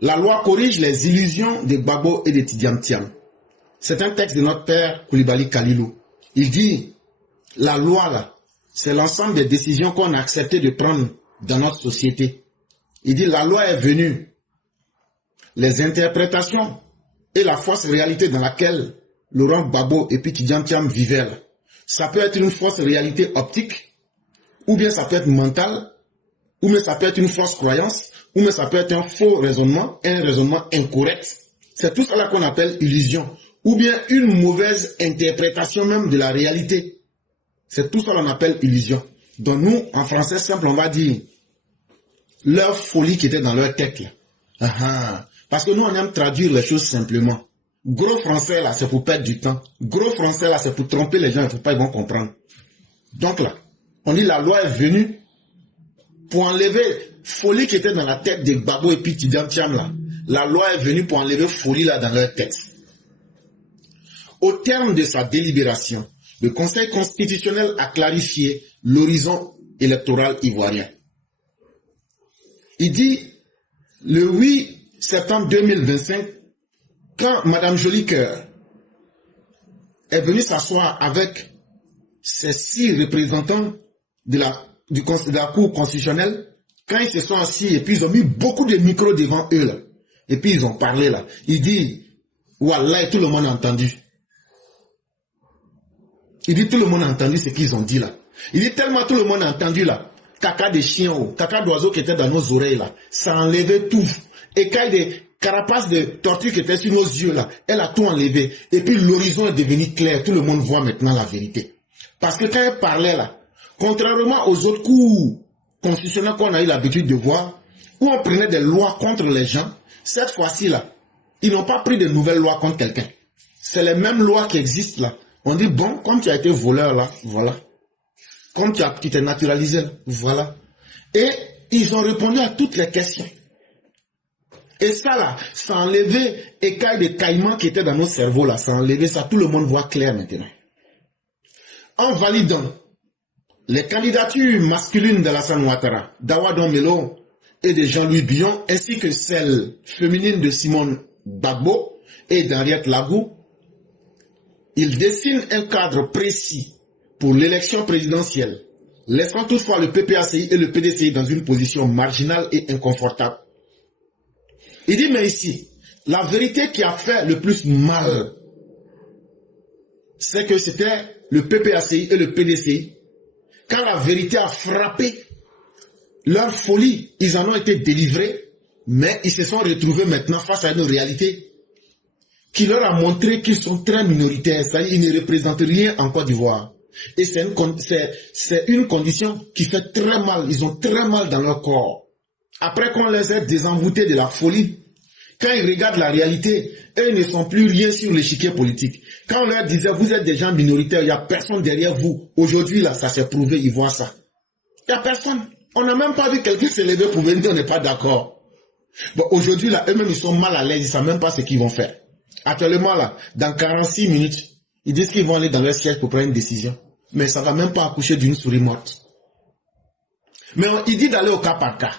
La loi corrige les illusions de Gbagbo et de Tidjane Thiam. C'est un texte de notre père Koulibaly Khalilou. Il dit, la loi là, c'est l'ensemble des décisions qu'on a accepté de prendre dans notre société. Il dit, la loi est venue. Les interprétations et la fausse réalité dans laquelle Laurent Gbagbo et puis Tidjane Thiam vivaient là. Ça peut être une fausse réalité optique, ou bien ça peut être mental, ou bien ça peut être une fausse croyance, ou bien ça peut être un faux raisonnement, un raisonnement incorrect. C'est tout ça qu'on appelle illusion, ou bien une mauvaise interprétation même de la réalité. C'est tout ça qu'on appelle illusion. Donc nous, en français simple, on va dire leur folie qui était dans leur tête là. Parce que nous, on aime traduire les choses simplement. Gros français là, c'est pour perdre du temps. Gros français là, c'est pour tromper les gens, il ne faut pas, ils vont comprendre. Donc là, on dit la loi est venue pour enlever folie qui était dans la tête de Gbagbo et puis Tidjane Thiam là. La loi est venue pour enlever folie là dans leur tête. Au terme de sa délibération, le Conseil constitutionnel a clarifié l'horizon électoral ivoirien. Il dit, le 8 septembre 2025, quand Mme Jolicoeur est venue s'asseoir avec ces 6 représentants de la Cour constitutionnelle, quand ils se sont assis et puis ils ont mis beaucoup de micros devant eux là, et puis ils ont parlé là, il dit, Wallah, et tout le monde a entendu. Il dit, tout le monde a entendu ce qu'ils ont dit là. Il dit, tellement tout le monde a entendu là, caca de chiens, caca d'oiseaux qui étaient dans nos oreilles là, ça a enlevé tout. Écailles de carapace de tortue qui était sur nos yeux là, elle a tout enlevé. Et puis l'horizon est devenu clair, tout le monde voit maintenant la vérité. Parce que quand elle parlait là, contrairement aux autres cours constitutionnels qu'on a eu l'habitude de voir, où on prenait des lois contre les gens, cette fois-ci là, ils n'ont pas pris de nouvelles lois contre quelqu'un. C'est les mêmes lois qui existent là. On dit, bon, comme tu as été voleur là, voilà. Comme tu t'es naturalisé là, voilà. Et ils ont répondu à toutes les questions. Et ça là, ça a enlevé écailles de caïmans qui étaient dans nos cerveaux là, ça a enlevé ça, tout le monde voit clair maintenant. En validant les candidatures masculines d'Alassane Ouattara, d'Awa Dombelo et de Jean-Louis Billon, ainsi que celles féminines de Simone Gbagbo et d'Henriette Lagou, il dessine un cadre précis pour l'élection présidentielle, laissant toutefois le PPACI et le PDCI dans une position marginale et inconfortable. Il dit, mais ici, la vérité qui a fait le plus mal, c'est que c'était le PPACI et le PDCI. Quand la vérité a frappé leur folie, ils en ont été délivrés, mais ils se sont retrouvés maintenant face à une réalité qui leur a montré qu'ils sont très minoritaires, c'est-à-dire qu'ils ne représentent rien en Côte d'Ivoire. Et c'est une condition qui fait très mal, ils ont très mal dans leur corps. Après qu'on les ait désenvoûtés de la folie, quand ils regardent la réalité, eux ne sont plus rien sur l'échiquier politique. Quand on leur disait, vous êtes des gens minoritaires, il n'y a personne derrière vous. Aujourd'hui, là, ça s'est prouvé, ils voient ça. Il n'y a personne. On n'a même pas vu quelqu'un se lever pour venir dire, on n'est pas d'accord. Bon, aujourd'hui, là, eux-mêmes, ils sont mal à l'aise, ils ne savent même pas ce qu'ils vont faire. Actuellement, là, dans 46 minutes, ils disent qu'ils vont aller dans leur siège pour prendre une décision. Mais ça ne va même pas accoucher d'une souris morte. Mais il dit d'aller au cas par cas.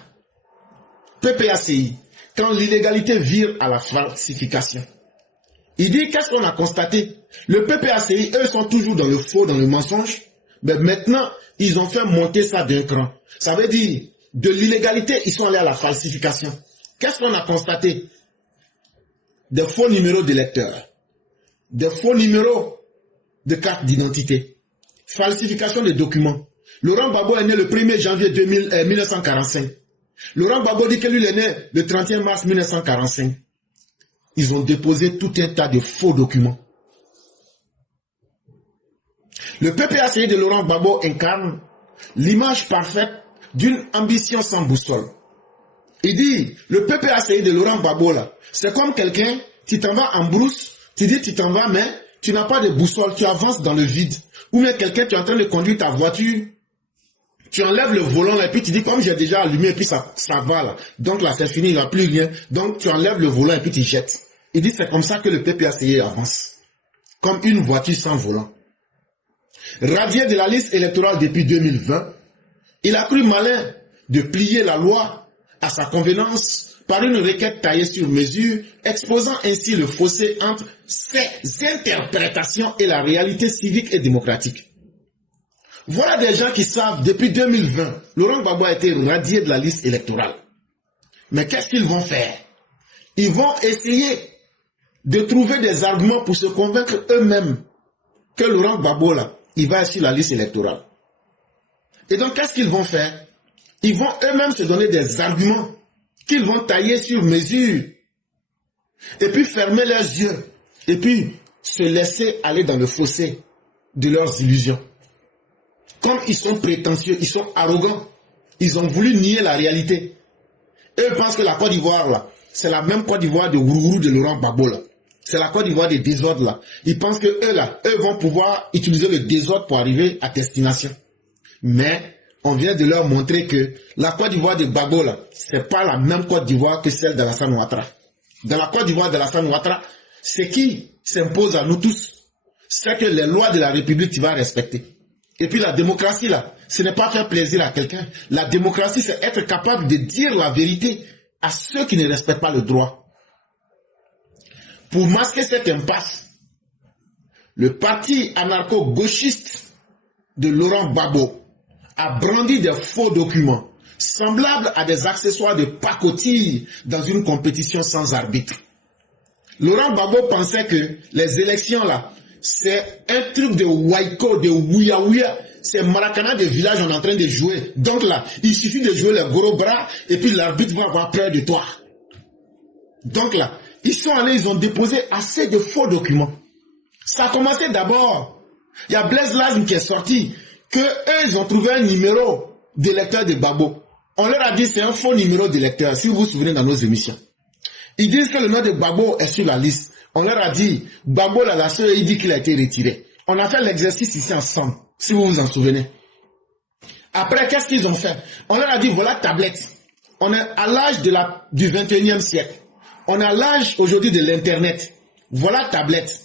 PPACI, quand l'illégalité vire à la falsification. Il dit, qu'est-ce qu'on a constaté? Le PPACI, eux, sont toujours dans le faux, dans le mensonge. Mais maintenant, ils ont fait monter ça d'un cran. Ça veut dire, de l'illégalité, ils sont allés à la falsification. Qu'est-ce qu'on a constaté? Des faux numéros d'électeurs. Des faux numéros de carte d'identité. Falsification des documents. Laurent Gbagbo est né le 1er janvier 1945. Laurent Gbagbo dit que lui est né le 31 mars 1945. Ils ont déposé tout un tas de faux documents. Le PPACI de Laurent Gbagbo incarne l'image parfaite d'une ambition sans boussole. Il dit, le PPACI de Laurent Gbagbo là, c'est comme quelqu'un, tu t'en vas en brousse, tu dis tu t'en vas, mais tu n'as pas de boussole, tu avances dans le vide. Ou bien quelqu'un, tu es en train de conduire ta voiture, tu enlèves le volant là, et puis tu dis, comme j'ai déjà allumé, et puis ça va là. Donc là, c'est fini, il n'y a plus rien. Donc tu enlèves le volant et puis tu jettes. Il dit, c'est comme ça que le PPACI avance. Comme une voiture sans volant. Radié de la liste électorale depuis 2020, il a cru malin de plier la loi à sa convenance par une requête taillée sur mesure, exposant ainsi le fossé entre ses interprétations et la réalité civique et démocratique. Voilà des gens qui savent, depuis 2020, Laurent Gbagbo a été radié de la liste électorale. Mais qu'est-ce qu'ils vont faire? Ils vont essayer de trouver des arguments pour se convaincre eux-mêmes que Laurent Gbagbo, là, il va être sur la liste électorale. Et donc, qu'est-ce qu'ils vont faire? Ils vont eux-mêmes se donner des arguments qu'ils vont tailler sur mesure. Et puis fermer leurs yeux. Et puis se laisser aller dans le fossé de leurs illusions. Comme ils sont prétentieux, ils sont arrogants. Ils ont voulu nier la réalité. Eux pensent que la Côte d'Ivoire, là, c'est la même Côte d'Ivoire de Ourourou de Laurent Gbagbo, là. C'est la Côte d'Ivoire des désordres, là. Ils pensent que eux, là, eux vont pouvoir utiliser le désordre pour arriver à destination. Mais on vient de leur montrer que la Côte d'Ivoire de Gbagbo, là, c'est pas la même Côte d'Ivoire que celle d'Alassane Ouattara. Dans la Côte d'Ivoire d'Alassane Ouattara, ce qui s'impose à nous tous, c'est que les lois de la République, tu vas respecter. Et puis la démocratie, là, ce n'est pas faire plaisir à quelqu'un. La démocratie, c'est être capable de dire la vérité à ceux qui ne respectent pas le droit. Pour masquer cette impasse, le parti anarcho-gauchiste de Laurent Gbagbo a brandi des faux documents, semblables à des accessoires de pacotille dans une compétition sans arbitre. Laurent Gbagbo pensait que les élections, là, c'est un truc de waiko, de ouya-ouya. C'est Maracana des villages, on est en train de jouer. Donc là, il suffit de jouer les gros bras et puis l'arbitre va avoir peur de toi. Donc là, ils sont allés, ils ont déposé assez de faux documents. Ça a commencé d'abord. Il y a Blaise Lazme qui est sorti, que eux, ils ont trouvé un numéro d'électeur de Gbagbo. On leur a dit c'est un faux numéro d'électeur, si vous vous souvenez dans nos émissions. Ils disent que le nom de Gbagbo est sur la liste. On leur a dit, Gbagbo là, la seule, il dit qu'il a été retiré. On a fait l'exercice ici ensemble, si vous vous en souvenez. Après, qu'est-ce qu'ils ont fait? On leur a dit, voilà tablette. On est à l'âge du 21e siècle. On est à l'âge aujourd'hui de l'Internet. Voilà tablette.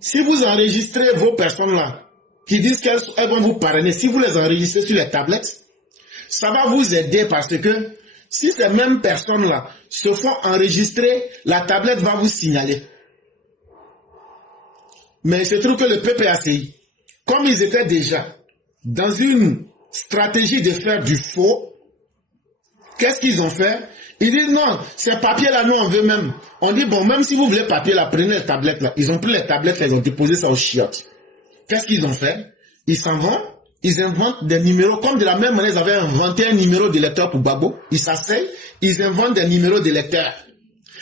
Si vous enregistrez vos personnes là, qui disent qu'elles vont vous parrainer, si vous les enregistrez sur les tablettes, ça va vous aider parce que si ces mêmes personnes là se font enregistrer, la tablette va vous signaler. Mais il se trouve que le PPACI, comme ils étaient déjà dans une stratégie de faire du faux, qu'est-ce qu'ils ont fait? Ils disent non, ces papiers-là, nous on veut même. On dit bon, même si vous voulez papier là, prenez les tablettes là. Ils ont pris les tablettes là, ils ont déposé ça aux chiottes. Qu'est-ce qu'ils ont fait? Ils s'en vont, ils inventent des numéros, comme de la même manière ils avaient inventé un numéro de lecteur pour Gbagbo. Ils s'asseyent, ils inventent des numéros de lecteur.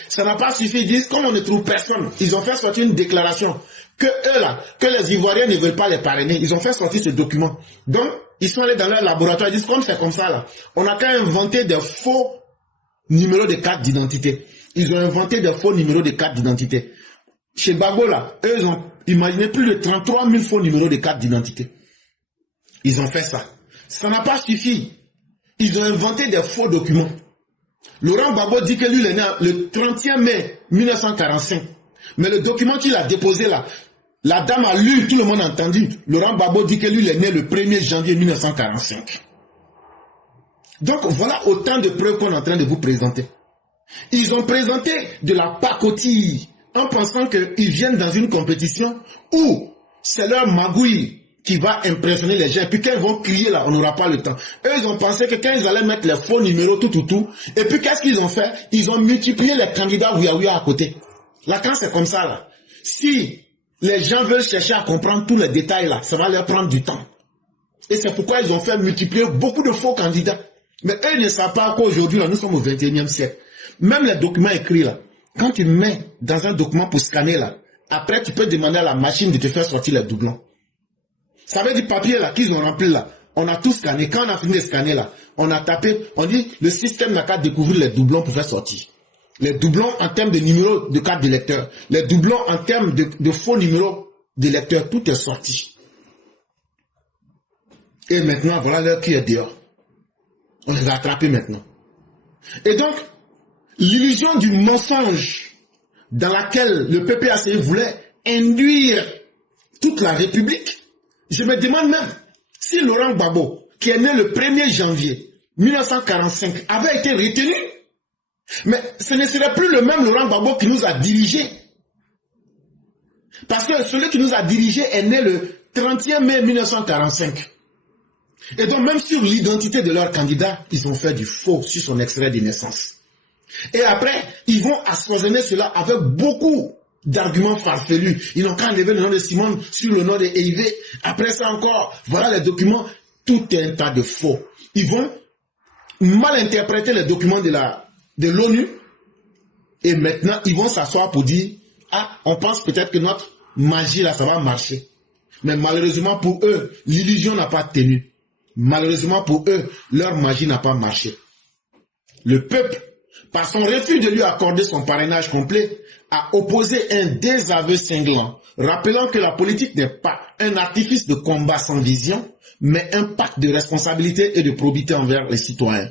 Ça n'a pas suffi, ils disent, comme on ne trouve personne, ils ont fait sortir une déclaration que eux là, que les Ivoiriens ne veulent pas les parrainer. Ils ont fait sortir ce document. Donc, ils sont allés dans leur laboratoire, ils disent, comme c'est comme ça là, on a qu'à inventer des faux numéros de carte d'identité. Ils ont inventé des faux numéros de carte d'identité. Chez Gbagbo là, eux ils ont imaginé plus de 33 000 faux numéros de carte d'identité. Ils ont fait ça. Ça n'a pas suffi. Ils ont inventé des faux documents. Laurent Gbagbo dit que lui, il est né le 31 mai 1945. Mais le document qu'il a déposé là, la dame a lu, tout le monde a entendu. Laurent Gbagbo dit que lui, il est né le 1er janvier 1945. Donc voilà autant de preuves qu'on est en train de vous présenter. Ils ont présenté de la pacotille en pensant qu'ils viennent dans une compétition où c'est leur magouille qui va impressionner les gens. Et puis quand ils vont crier là, on n'aura pas le temps. Eux, ils ont pensé que quand ils allaient mettre les faux numéros tout. Et puis qu'est-ce qu'ils ont fait? Ils ont multiplié les candidats ouïa à côté. Là, quand c'est comme ça là, si les gens veulent chercher à comprendre tous les détails là, ça va leur prendre du temps. Et c'est pourquoi ils ont fait multiplier beaucoup de faux candidats. Mais eux, ils ne savent pas qu'aujourd'hui, là, nous sommes au 21e siècle. Même les documents écrits là, quand tu mets dans un document pour scanner là, après tu peux demander à la machine de te faire sortir les doublons. Ça veut dire papier là qu'ils ont rempli là. On a tout scanné. Quand on a fini de scanner là, on a tapé, on dit le système n'a qu'à découvrir les doublons pour faire sortir. Les doublons en termes de numéros de carte de lecteur. Les doublons en termes de faux numéros de lecteur. Tout est sorti. Et maintenant, voilà l'heure qui est dehors. On les a attrapés maintenant. Et donc, l'illusion du mensonge dans laquelle le PPACI voulait induire toute la République. Je me demande même si Laurent Gbagbo, qui est né le 1er janvier 1945, avait été retenu Mais ce ne serait plus le même Laurent Gbagbo qui nous a dirigés. Parce que celui qui nous a dirigés est né le 31 mai 1945. Et donc même sur l'identité de leur candidat, ils ont fait du faux sur son extrait de naissance. Et après, ils vont assaisonner cela avec beaucoup d'arguments farfelus. Ils n'ont qu'à enlever le nom de Simone sur le nom de Eivé. Après ça encore, voilà les documents. Tout est un tas de faux. Ils vont mal interpréter les documents de l'ONU. Et maintenant, ils vont s'asseoir pour dire, ah, on pense peut-être que notre magie là, ça va marcher. Mais malheureusement pour eux, l'illusion n'a pas tenu. Malheureusement pour eux, leur magie n'a pas marché. Le peuple, par son refus de lui accorder son parrainage complet, a opposé un désaveu cinglant, rappelant que la politique n'est pas un artifice de combat sans vision, mais un pacte de responsabilité et de probité envers les citoyens.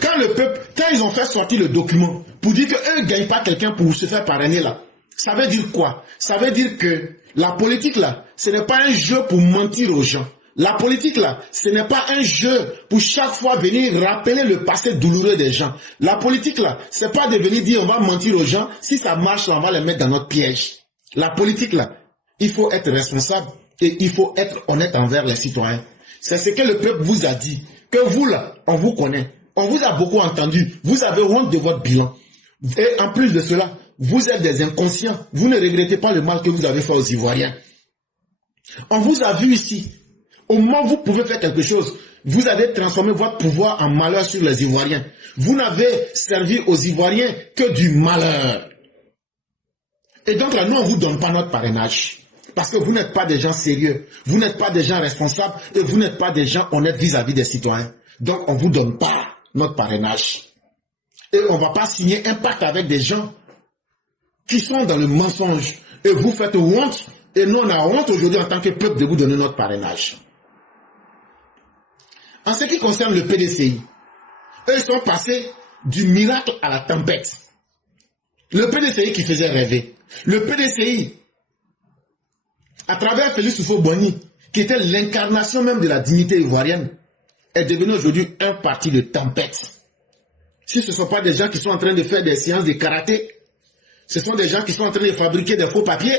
Quand le peuple, quand ils ont fait sortir le document pour dire qu'eux ne gagnent pas quelqu'un pour se faire parrainer là, ça veut dire quoi? Ça veut dire que la politique là, ce n'est pas un jeu pour mentir aux gens. La politique là, ce n'est pas un jeu pour chaque fois venir rappeler le passé douloureux des gens. La politique là, c'est pas de venir dire on va mentir aux gens, si ça marche on va les mettre dans notre piège. La politique là, il faut être responsable et il faut être honnête envers les citoyens. C'est ce que le peuple vous a dit, que vous là, on vous connaît, on vous a beaucoup entendu, vous avez honte de votre bilan. Et en plus de cela, vous êtes des inconscients, vous ne regrettez pas le mal que vous avez fait aux Ivoiriens. On vous a vu ici. Au moment où vous pouvez faire quelque chose, vous avez transformé votre pouvoir en malheur sur les Ivoiriens. Vous n'avez servi aux Ivoiriens que du malheur. Et donc là, nous, on ne vous donne pas notre parrainage. Parce que vous n'êtes pas des gens sérieux. Vous n'êtes pas des gens responsables. Et vous n'êtes pas des gens honnêtes vis-à-vis des citoyens. Donc, on ne vous donne pas notre parrainage. Et on ne va pas signer un pacte avec des gens qui sont dans le mensonge. Et vous faites honte. Et nous, on a honte aujourd'hui en tant que peuple de vous donner notre parrainage. En ce qui concerne le PDCI, eux sont passés du miracle à la tempête. Le PDCI qui faisait rêver. Le PDCI, à travers Félix Houphouët-Boigny, qui était l'incarnation même de la dignité ivoirienne, est devenu aujourd'hui un parti de tempête. Si ce ne sont pas des gens qui sont en train de faire des séances de karaté, ce sont des gens qui sont en train de fabriquer des faux papiers,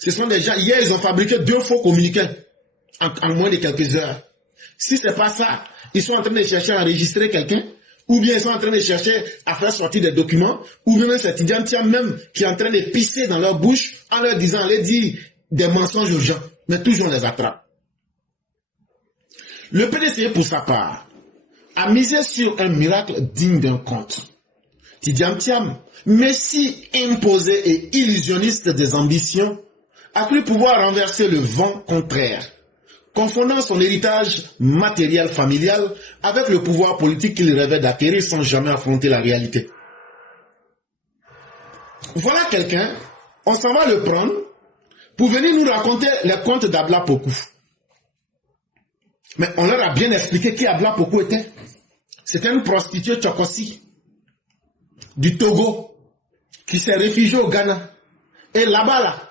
ce sont des gens, hier ils ont fabriqué 2 faux communiqués en moins de quelques heures. Si ce n'est pas ça, ils sont en train de chercher à enregistrer quelqu'un, ou bien ils sont en train de chercher à faire sortir des documents, ou bien cet Tidjane même qui est en train de pisser dans leur bouche en leur disant, allez dire des mensonges aux gens, mais toujours on les attrape. Le PDC, pour sa part, a misé sur un miracle digne d'un conte. Tidjane Thiam, messie imposé et illusionniste des ambitions, a cru pouvoir renverser le vent contraire, confondant son héritage matériel familial avec le pouvoir politique qu'il rêvait d'acquérir sans jamais affronter la réalité. Voilà quelqu'un, on s'en va le prendre pour venir nous raconter les contes d'Abla Pokou. Mais on leur a bien expliqué qui Abla Pokou était. C'était une prostituée Tchokossi du Togo qui s'est réfugiée au Ghana. Et là-bas, là,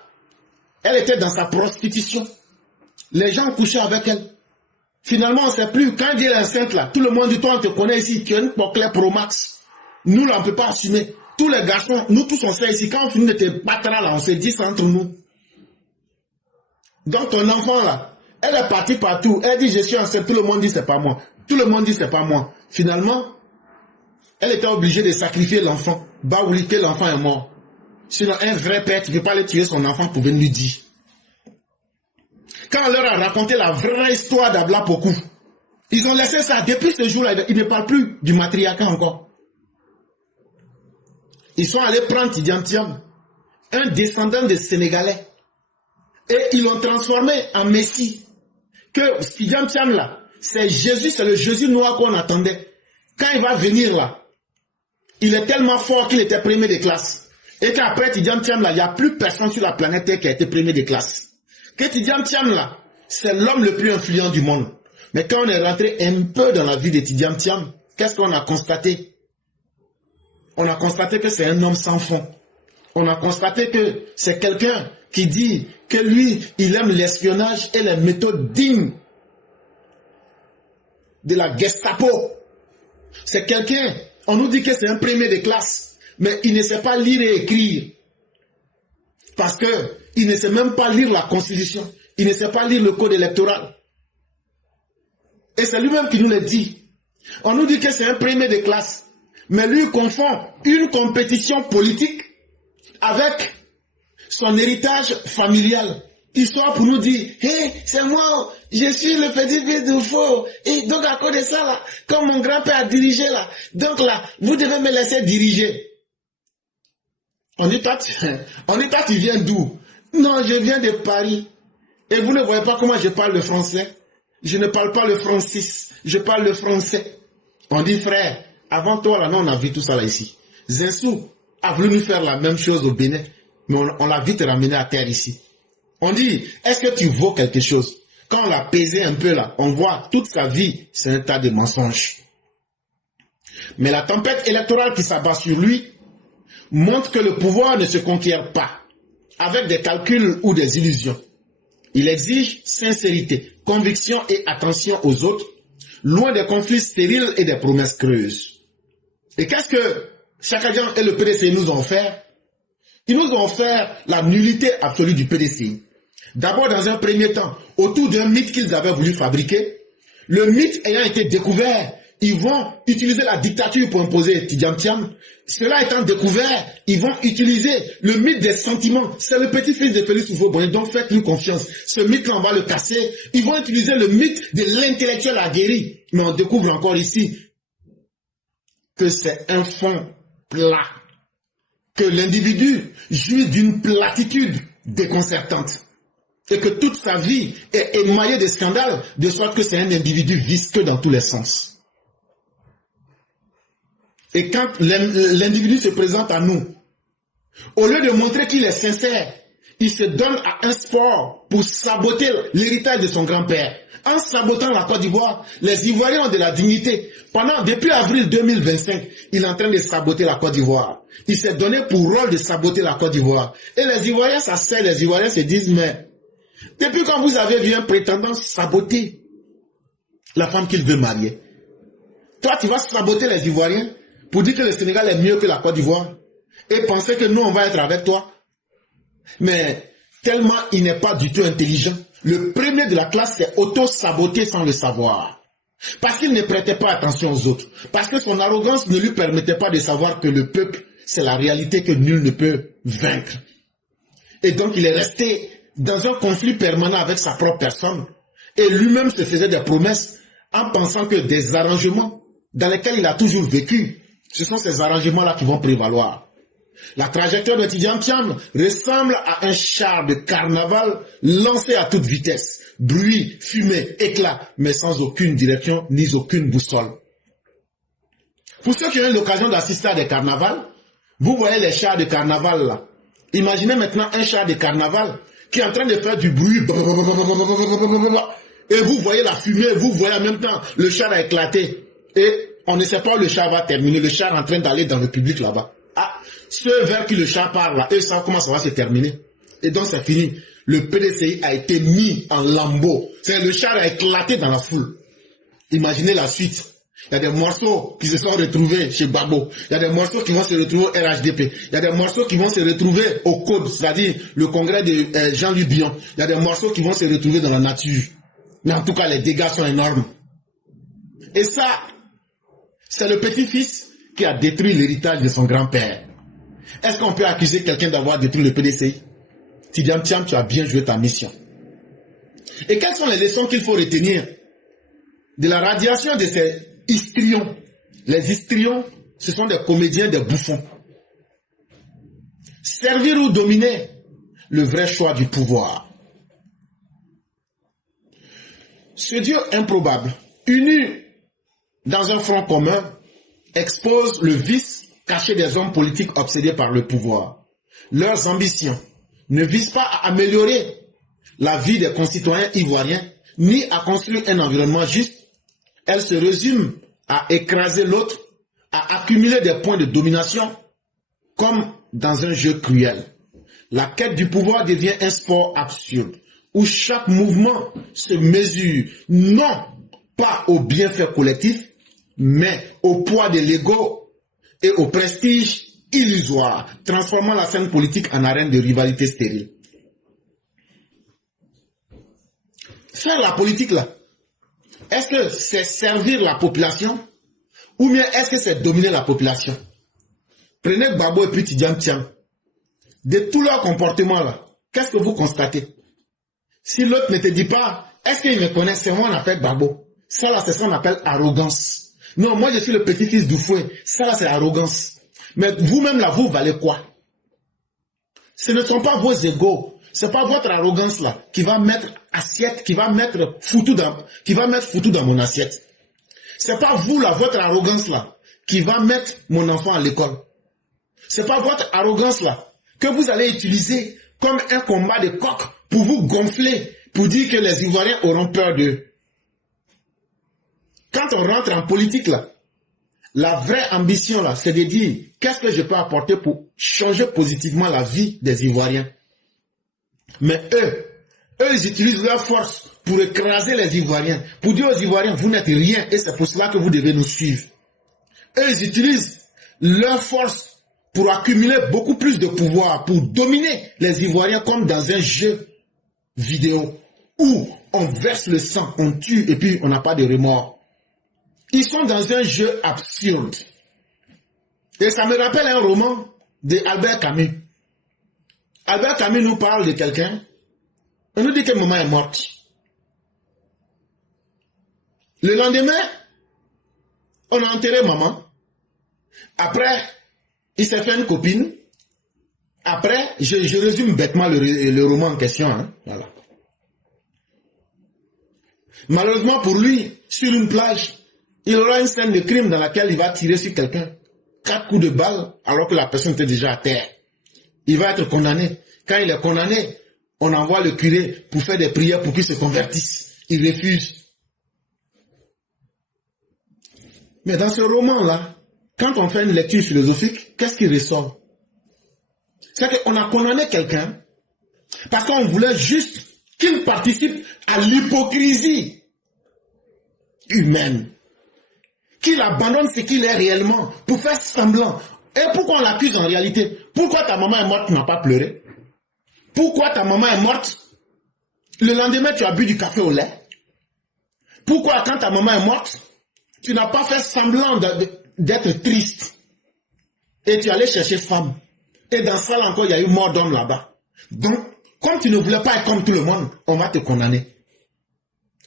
elle était dans sa prostitution. Les gens couchaient avec elle. Finalement, on ne sait plus. Quand elle est enceinte, là, tout le monde dit, toi, on te connaît ici, tu as une Poclair Pro Max. Nous, là, on ne peut pas assumer. Tous les garçons, nous tous, on sait ici. Quand on finit de te battre, là, on se dit ça entre nous. Donc, ton enfant, là, elle est partie partout. Elle dit, je suis enceinte. Tout le monde dit, c'est pas moi. Tout le monde dit, c'est pas moi. Finalement, elle était obligée de sacrifier l'enfant. Baouli, que l'enfant est mort. Sinon, un vrai père, tu ne peux pas aller tuer son enfant pour venir lui dire. Quand on leur a raconté la vraie histoire d'Abla Pokou, ils ont laissé ça. Depuis ce jour-là, ils ne parlent plus du matriarcat encore. Ils sont allés prendre Tidjane Thiam, un descendant de Sénégalais, et ils l'ont transformé en Messie. Que Tidjane Thiam là, c'est Jésus, c'est le Jésus noir qu'on attendait. Quand il va venir là, il est tellement fort qu'il était premier de classe. Et qu'après Tidjane Thiam là, il n'y a plus personne sur la planète Terre qui a été premier de classe. Que Tidjane Thiam là, c'est l'homme le plus influent du monde. Mais quand on est rentré un peu dans la vie de Tidjane Thiam, qu'est-ce qu'on a constaté? On a constaté que c'est un homme sans fond. On a constaté que c'est quelqu'un qui dit que lui, il aime l'espionnage et les méthodes dignes de la Gestapo. C'est quelqu'un On nous dit que c'est un premier de classe, mais il ne sait pas lire et écrire. Parce qu'il ne sait même pas lire la Constitution. Il ne sait pas lire le code électoral. Et c'est lui-même qui nous le dit. On nous dit que c'est un premier de classe, mais lui confond une compétition politique avec son héritage familial. Histoire pour nous dire, hey, c'est moi, je suis le petit-fils de faux. Et donc à cause de ça, là, comme mon grand-père a dirigé là, donc là, vous devez me laisser diriger. On dit, toi, tu viens d'où? Non, je viens de Paris. Et vous ne voyez pas comment je parle le français? Je ne parle pas le francis, je parle le français. On dit, frère, avant toi, là, non, on a vu tout ça là ici. Zinsou a voulu nous faire la même chose au Bénin, mais on l'a vite ramené à terre ici. On dit, est-ce que tu vaux quelque chose? Quand on l'a pesé un peu là, on voit toute sa vie, c'est un tas de mensonges. Mais la tempête électorale qui s'abat sur lui montre que le pouvoir ne se conquiert pas avec des calculs ou des illusions. Il exige sincérité, conviction et attention aux autres, loin des conflits stériles et des promesses creuses. Et qu'est-ce que Chakadian et le PDCI nous ont offert? Ils nous ont offert la nullité absolue du PDCI. D'abord, dans un premier temps, autour d'un mythe qu'ils avaient voulu fabriquer, le mythe ayant été découvert, ils vont utiliser la dictature pour imposer Tidjam Thiam. Cela étant découvert, ils vont utiliser le mythe des sentiments. C'est le petit-fils de Félix Houphouët-Boigny, donc faites-lui confiance. Ce mythe-là, on va le casser. Ils vont utiliser le mythe de l'intellectuel aguerri. Mais on découvre encore ici que c'est un fond plat. Que l'individu jouit d'une platitude déconcertante. Et que toute sa vie est émaillée de scandales, de sorte que c'est un individu visqueux dans tous les sens. Et quand l'individu se présente à nous, au lieu de montrer qu'il est sincère, il se donne à un sport pour saboter l'héritage de son grand-père. En sabotant la Côte d'Ivoire, les Ivoiriens ont de la dignité. Depuis avril 2025, il est en train de saboter la Côte d'Ivoire. Il s'est donné pour rôle de saboter la Côte d'Ivoire. Et les Ivoiriens, ça sert, les Ivoiriens se disent, mais depuis quand vous avez vu un prétendant saboter la femme qu'il veut marier, toi tu vas saboter les Ivoiriens pour dire que le Sénégal est mieux que la Côte d'Ivoire et penser que nous on va être avec toi. Mais tellement il n'est pas du tout intelligent. Le premier de la classe s'est auto-saboté sans le savoir. Parce qu'il ne prêtait pas attention aux autres. Parce que son arrogance ne lui permettait pas de savoir que le peuple, c'est la réalité que nul ne peut vaincre. Et donc il est resté dans un conflit permanent avec sa propre personne. Et lui-même se faisait des promesses en pensant que des arrangements dans lesquels il a toujours vécu, ce sont ces arrangements-là qui vont prévaloir. La trajectoire de Tidjam Thiam ressemble à un char de carnaval lancé à toute vitesse. Bruit, fumée, éclat, mais sans aucune direction ni aucune boussole. Pour ceux qui ont eu l'occasion d'assister à des carnavals, vous voyez les chars de carnaval là. Imaginez maintenant un char de carnaval qui est en train de faire du bruit. Et vous voyez la fumée, vous voyez en même temps le char a éclaté. Et on ne sait pas où le char va terminer. Le char est en train d'aller dans le public là-bas. Ah, ceux vers qui le char part là, eux savent comment ça va se terminer. Et donc c'est fini. Le PDCI a été mis en lambeaux. C'est le char a éclaté dans la foule. Imaginez la suite. Il y a des morceaux qui se sont retrouvés chez Babo. Il y a des morceaux qui vont se retrouver au RHDP. Il y a des morceaux qui vont se retrouver au Code, c'est-à-dire le congrès de Jean-Louis Bion. Il y a des morceaux qui vont se retrouver dans la nature. Mais en tout cas, les dégâts sont énormes. Et ça, c'est le petit-fils qui a détruit l'héritage de son grand-père. Est-ce qu'on peut accuser quelqu'un d'avoir détruit le PDCI? Tidjam Thiam, tu as bien joué ta mission. Et quelles sont les leçons qu'il faut retenir de la radiation de ces histrions? Les histrions, ce sont des comédiens, des bouffons. Servir ou dominer, le vrai choix du pouvoir. Ce Dieu improbable, uni dans un front commun, expose le vice caché des hommes politiques obsédés par le pouvoir. Leurs ambitions ne visent pas à améliorer la vie des concitoyens ivoiriens, ni à construire un environnement juste. Elles se résument à écraser l'autre, à accumuler des points de domination, comme dans un jeu cruel. La quête du pouvoir devient un sport absurde, où chaque mouvement se mesure non pas au bienfait collectif, mais au poids de l'ego et au prestige illusoire, transformant la scène politique en arène de rivalité stérile. Faire la politique là, est-ce que c'est servir la population ou bien est-ce que c'est dominer la population? Prenez Gbagbo et puis Tidjane Thiam. De tout leur comportement là, qu'est-ce que vous constatez? Si l'autre ne te dit pas, est-ce qu'il me connaît? C'est moi on appelle Gbagbo. Ça là, c'est ce qu'on appelle arrogance. Non, moi je suis le petit-fils du fouet. Ça là, c'est arrogance. Mais vous-même là, vous valez quoi? Ce ne sont pas vos égos. C'est pas votre arrogance là qui va mettre assiette, qui va mettre foutu dans mon assiette. C'est pas vous là, votre arrogance là, qui va mettre mon enfant à l'école. C'est pas votre arrogance là que vous allez utiliser comme un combat de coq pour vous gonfler, pour dire que les Ivoiriens auront peur d'eux. Quand on rentre en politique là, la vraie ambition là, c'est de dire qu'est-ce que je peux apporter pour changer positivement la vie des Ivoiriens. Mais eux, ils utilisent leur force pour écraser les Ivoiriens, pour dire aux Ivoiriens, vous n'êtes rien et c'est pour cela que vous devez nous suivre. Eux, ils utilisent leur force pour accumuler beaucoup plus de pouvoir, pour dominer les Ivoiriens comme dans un jeu vidéo où on verse le sang, on tue et puis on n'a pas de remords. Ils sont dans un jeu absurde. Et ça me rappelle un roman d'Albert Camus. Albert Camus nous parle de quelqu'un. On nous dit que maman est morte. Le lendemain, on a enterré maman. Après, il s'est fait une copine. Après, je résume bêtement le roman en question. Hein. Voilà. Malheureusement pour lui, sur une plage, il aura une scène de crime dans laquelle il va tirer sur quelqu'un. 4 coups de balle alors que la personne était déjà à terre. Il va être condamné. Quand il est condamné, on envoie le curé pour faire des prières pour qu'il se convertisse. Il refuse. Mais dans ce roman-là, quand on fait une lecture philosophique, qu'est-ce qui ressort? C'est qu'on a condamné quelqu'un parce qu'on voulait juste qu'il participe à l'hypocrisie humaine. Qu'il abandonne ce qu'il est réellement pour faire semblant. Et pourquoi on l'accuse en réalité? Pourquoi ta maman est morte, tu n'as pas pleuré? Pourquoi ta maman est morte? Le lendemain, tu as bu du café au lait? Pourquoi quand ta maman est morte, tu n'as pas fait semblant d'être triste? Et tu allais chercher femme. Et dans ça là encore, il y a eu mort d'homme là-bas. Donc, comme tu ne voulais pas être comme tout le monde, on va te condamner.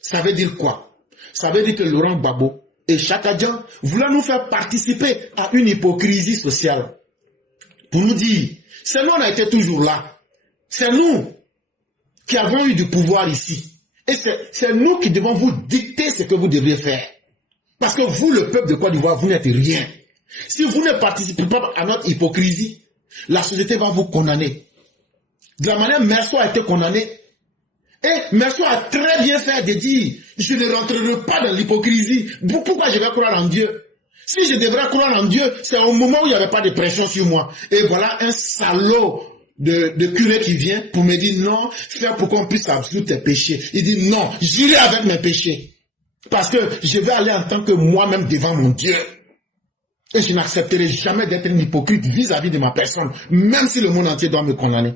Ça veut dire quoi? Ça veut dire que Laurent Gbagbo et Chaka Dian voulaient nous faire participer à une hypocrisie sociale. Pour nous dire, c'est nous, on a été toujours là. C'est nous qui avons eu du pouvoir ici. Et c'est nous qui devons vous dicter ce que vous devez faire. Parce que vous, le peuple de Côte d'Ivoire, vous n'êtes rien. Si vous ne participez pas à notre hypocrisie, la société va vous condamner. De la manière Merceau a été condamné. Et Merceau a très bien fait de dire, je ne rentrerai pas dans l'hypocrisie. Pourquoi je vais croire en Dieu? Si je devrais croire en Dieu, c'est au moment où il n'y avait pas de pression sur moi. Et voilà un salaud de curé qui vient pour me dire non, faire pour qu'on puisse absoluer tes péchés. Il dit non, j'irai avec mes péchés. Parce que je vais aller en tant que moi-même devant mon Dieu. Et je n'accepterai jamais d'être un hypocrite vis-à-vis de ma personne, même si le monde entier doit me condamner.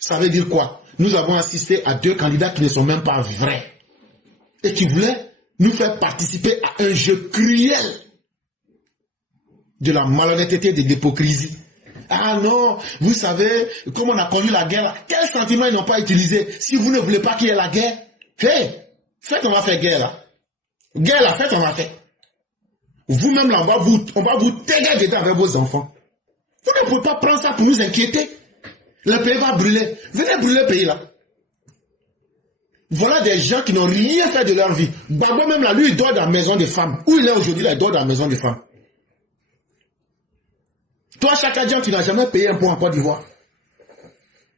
Ça veut dire quoi? Nous avons assisté à 2 candidats qui ne sont même pas vrais. Et qui voulaient nous faire participer à un jeu cruel de la malhonnêteté et de l'hypocrisie. Ah non, vous savez, comme on a connu la guerre, quels sentiments ils n'ont pas utilisé? Si vous ne voulez pas qu'il y ait la guerre, faites, on va faire guerre là. Guerre là, faites, on va faire. Vous-même là, on va vous taguer dedans avec vos enfants. Vous ne pouvez pas prendre ça pour nous inquiéter. Le pays va brûler. Venez brûler le pays là. Voilà des gens qui n'ont rien fait de leur vie. Gbagbo même là, lui, il dort dans la maison des femmes. Où il est aujourd'hui là, il dort dans la maison des femmes. Toi, Chaka Dian, tu n'as jamais payé un pot en Côte d'Ivoire.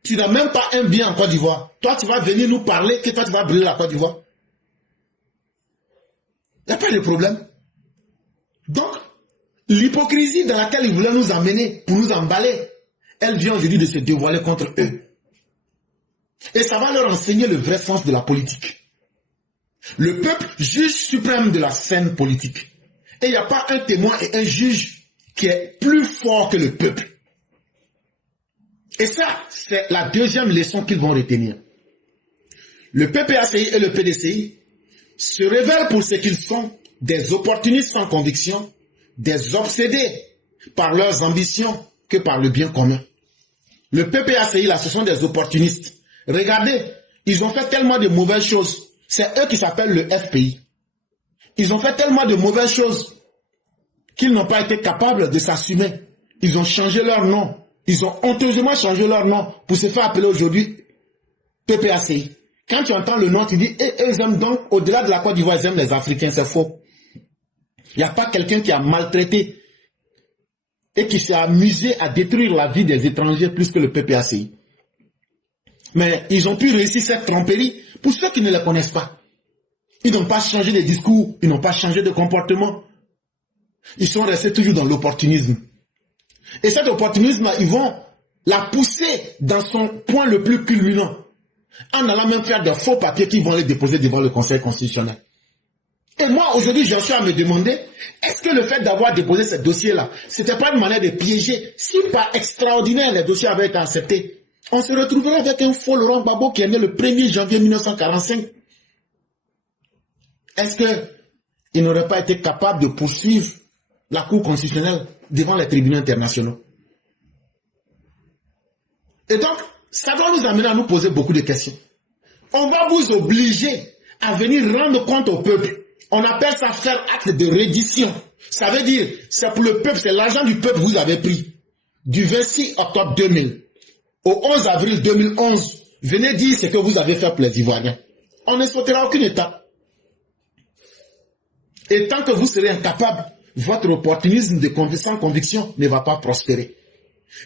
Tu n'as même pas un bien en Côte d'Ivoire. Toi, tu vas venir nous parler que toi, tu vas brûler la Côte d'Ivoire. Il n'y a pas de problème. Donc, l'hypocrisie dans laquelle ils voulaient nous emmener, pour nous emballer, elle vient aujourd'hui de se dévoiler contre eux. Et ça va leur enseigner le vrai sens de la politique. Le peuple, juge suprême de la scène politique. Et il n'y a pas un témoin et un juge qui est plus fort que le peuple. Et ça, c'est la deuxième leçon qu'ils vont retenir. Le PPACI et le PDCI se révèlent pour ce qu'ils sont, des opportunistes sans conviction, des obsédés par leurs ambitions que par le bien commun. Le PPACI, là, ce sont des opportunistes. Regardez, ils ont fait tellement de mauvaises choses. C'est eux qui s'appellent le FPI. Ils ont fait tellement de mauvaises choses qu'ils n'ont pas été capables de s'assumer. Ils ont changé leur nom. Ils ont honteusement changé leur nom pour se faire appeler aujourd'hui PPACI. Quand tu entends le nom, tu dis, ils aiment donc, au-delà de la Côte d'Ivoire, ils aiment les Africains, c'est faux. Il n'y a pas quelqu'un qui a maltraité et qui s'est amusé à détruire la vie des étrangers plus que le PPACI. Mais ils ont pu réussir cette tromperie pour ceux qui ne les connaissent pas. Ils n'ont pas changé de discours, ils n'ont pas changé de comportement. Ils sont restés toujours dans l'opportunisme. Et cet opportunisme-là, ils vont la pousser dans son point le plus culminant, en allant même faire de faux papiers qu'ils vont les déposer devant le Conseil constitutionnel. Et moi, aujourd'hui, j'en suis à me demander, est-ce que le fait d'avoir déposé ce dossier-là, c'était pas une manière de piéger? Si par extraordinaire, les dossiers avaient été acceptés, on se retrouverait avec un faux Laurent Gbagbo qui est né le 1er janvier 1945. Est-ce qu'il n'aurait pas été capable de poursuivre la Cour constitutionnelle devant les tribunaux internationaux? Et donc, ça doit nous amener à nous poser beaucoup de questions. On va vous obliger à venir rendre compte au peuple. On appelle ça faire acte de reddition. Ça veut dire, c'est pour le peuple, c'est l'argent du peuple que vous avez pris. Du 26 octobre 2000 au 11 avril 2011, venez dire ce que vous avez fait pour les Ivoiriens. On ne sautera aucune étape. Et tant que vous serez incapable, votre opportunisme sans conviction ne va pas prospérer.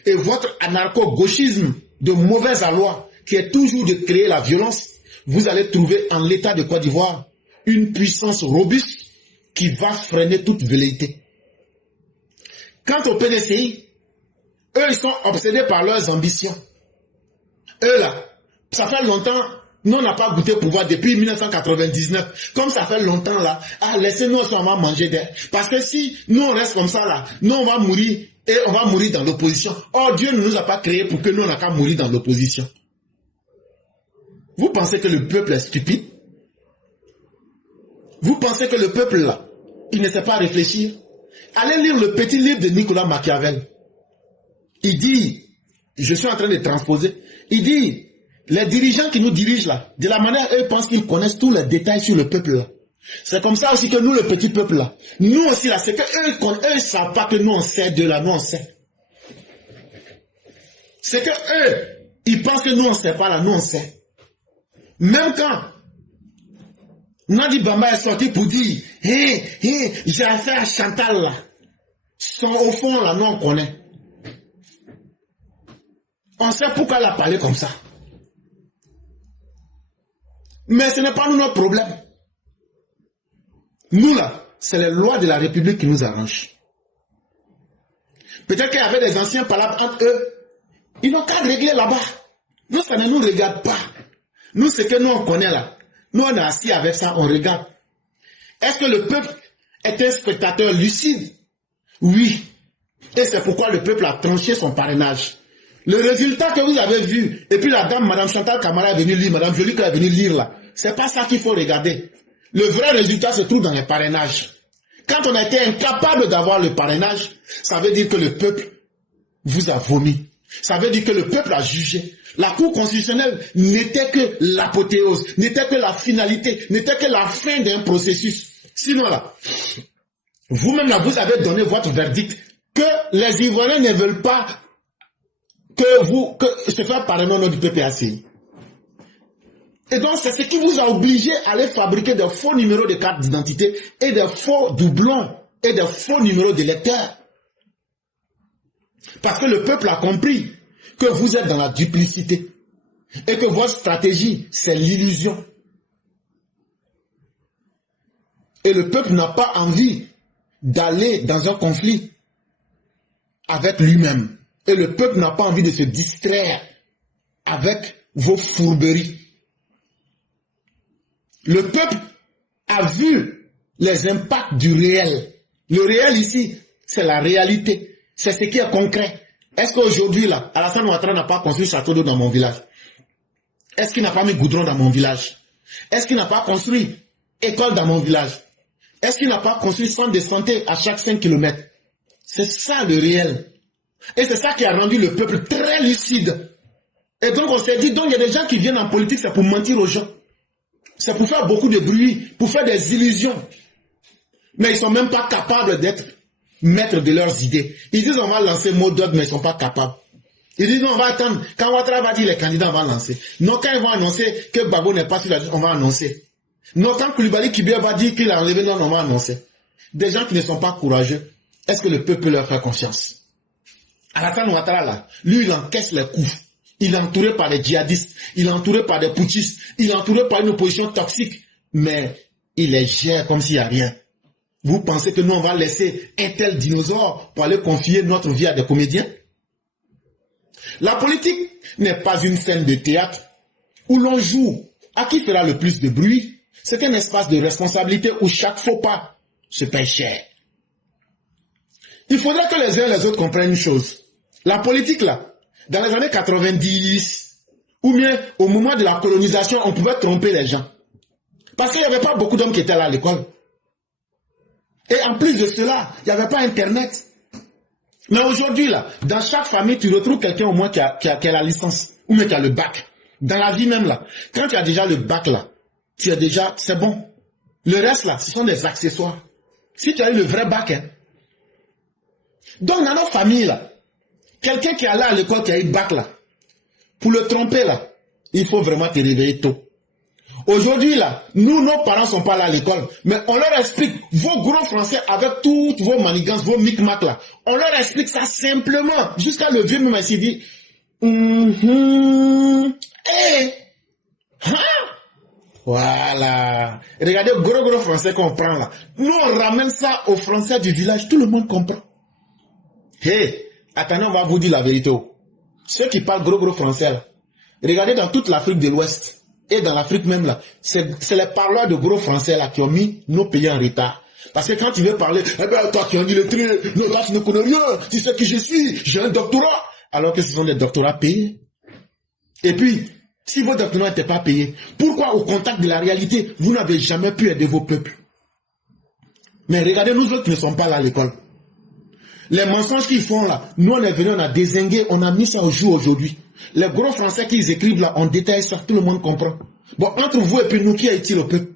Et votre anarcho-gauchisme de mauvaise aloi, qui est toujours de créer la violence, vous allez trouver en l'État de Côte d'Ivoire une puissance robuste qui va freiner toute velléité. Quant au PDCI, eux, ils sont obsédés par leurs ambitions. Eux, là, ça fait longtemps, nous, on n'a pas goûté pouvoir depuis 1999. Comme ça fait longtemps, là, laissez-nous, on va manger d'air. Parce que si nous, on reste comme ça, là, nous, on va mourir, et on va mourir dans l'opposition. Or, Dieu ne nous a pas créés pour que nous, on n'a qu'à mourir dans l'opposition. Vous pensez que le peuple est stupide? Vous pensez que le peuple, là, il ne sait pas réfléchir? Allez lire le petit livre de Nicolas Machiavel. Il dit, je suis en train de transposer, il dit, les dirigeants qui nous dirigent là, de la manière eux pensent qu'ils connaissent tous les détails sur le peuple là. C'est comme ça aussi que nous, le petit peuple là, nous aussi là, c'est que eux ne savent pas que nous on sait de là, nous on sait. C'est que eux, ils pensent que nous on ne sait pas là, nous on sait. Même quand Nadi Bamba est sorti pour dire, j'ai affaire à Chantal là, au fond là, nous on connaît. On sait pourquoi elle a parlé comme ça. Mais ce n'est pas nous notre problème. Nous là, c'est les lois de la République qui nous arrangent. Peut-être qu'il y avait des anciens palabres entre eux. Ils n'ont qu'à régler là-bas. Nous, ça ne nous regarde pas. Nous, ce que nous on connaît là, nous on est assis avec ça, on regarde. Est-ce que le peuple est un spectateur lucide? Oui. Et c'est pourquoi le peuple a tranché son parrainage. Le résultat que vous avez vu, et puis la dame, Madame Chantal Camara est venue lire, Madame Jolie est venue lire là, c'est pas ça qu'il faut regarder. Le vrai résultat se trouve dans les parrainages. Quand on a été incapable d'avoir le parrainage, ça veut dire que le peuple vous a vomi. Ça veut dire que le peuple a jugé. La Cour constitutionnelle n'était que l'apothéose, n'était que la finalité, n'était que la fin d'un processus. Sinon là, vous-même là, vous avez donné votre verdict que les Ivoiriens ne veulent pas que se faire parrainer au nom du PPACI. Et donc, c'est ce qui vous a obligé à aller fabriquer de faux numéros de carte d'identité et de faux doublons et de faux numéros d'électeurs. Parce que le peuple a compris que vous êtes dans la duplicité et que votre stratégie, c'est l'illusion. Et le peuple n'a pas envie d'aller dans un conflit avec lui-même. Et le peuple n'a pas envie de se distraire avec vos fourberies. Le peuple a vu les impacts du réel. Le réel ici, c'est la réalité. C'est ce qui est concret. Est-ce qu'aujourd'hui, là, Alassane Ouattara n'a pas construit château d'eau dans mon village? Est-ce qu'il n'a pas mis goudron dans mon village? Est-ce qu'il n'a pas construit école dans mon village? Est-ce qu'il n'a pas construit centre de santé à chaque 5 kilomètres? C'est ça le réel. Et c'est ça qui a rendu le peuple très lucide. Et donc on s'est dit, donc il y a des gens qui viennent en politique, c'est pour mentir aux gens. C'est pour faire beaucoup de bruit, pour faire des illusions. Mais ils ne sont même pas capables d'être maîtres de leurs idées. Ils disent on va lancer mot d'ordre, mais ils ne sont pas capables. Ils disent non, on va attendre. Quand Ouattara va dire les candidats, on va lancer. Non, quand ils vont annoncer que Gbagbo n'est pas sur la liste, on va annoncer. Non, quand Koulibaly Kibia va dire qu'il a enlevé, non, on va annoncer. Des gens qui ne sont pas courageux, est-ce que le peuple peut leur faire confiance? Alassane Ouattara, là, lui, il encaisse les coups. Il est entouré par des djihadistes, il est entouré par des putschistes, il est entouré par une opposition toxique, mais il les gère comme s'il n'y a rien. Vous pensez que nous, on va laisser un tel dinosaure pour aller confier notre vie à des comédiens? La politique n'est pas une scène de théâtre où l'on joue à qui fera le plus de bruit. C'est un espace de responsabilité où chaque faux pas se paye cher. Il faudrait que les uns et les autres comprennent une chose. La politique, là, dans les années 90, ou bien au moment de la colonisation, on pouvait tromper les gens. Parce qu'il n'y avait pas beaucoup d'hommes qui étaient là à l'école. Et en plus de cela, il n'y avait pas Internet. Mais aujourd'hui, là, dans chaque famille, tu retrouves quelqu'un au moins qui a la licence, ou même qui a le bac. Dans la vie même, là, quand tu as déjà le bac, là, tu as déjà, c'est bon. Le reste, là, ce sont des accessoires. Si tu as eu le vrai bac, hein. Donc, dans nos familles, là, quelqu'un qui est allé à l'école, qui a eu le bac, là, pour le tromper, là, il faut vraiment te réveiller tôt. Aujourd'hui, là, nous, nos parents ne sont pas là à l'école, mais on leur explique vos gros français avec toutes vos manigances, vos micmacs, là. On leur explique ça simplement, jusqu'à le vieux même s'il dit, voilà. Regardez le gros français qu'on prend là. Nous, on ramène ça aux Français du village, tout le monde comprend. Hé, attendez, on va vous dire la vérité. Ceux qui parlent gros français là, regardez dans toute l'Afrique de l'Ouest, et dans l'Afrique même là, c'est les parleurs de gros français là qui ont mis nos pays en retard. Parce que quand tu veux parler, eh ben toi qui en illettré, non, toi tu ne connais rien, tu sais qui je suis, j'ai un doctorat. Alors que ce sont des doctorats payés. Et puis, si vos doctorats n'étaient pas payés, pourquoi au contact de la réalité, vous n'avez jamais pu aider vos peuples? Mais regardez, nous autres qui ne sommes pas là à l'école. Les mensonges qu'ils font là, nous on est venus, on a dézingué, on a mis ça au jour aujourd'hui. Les gros français qu'ils écrivent là, on détaille ça, tout le monde comprend. Bon, entre vous et puis nous, qui est utile au peuple?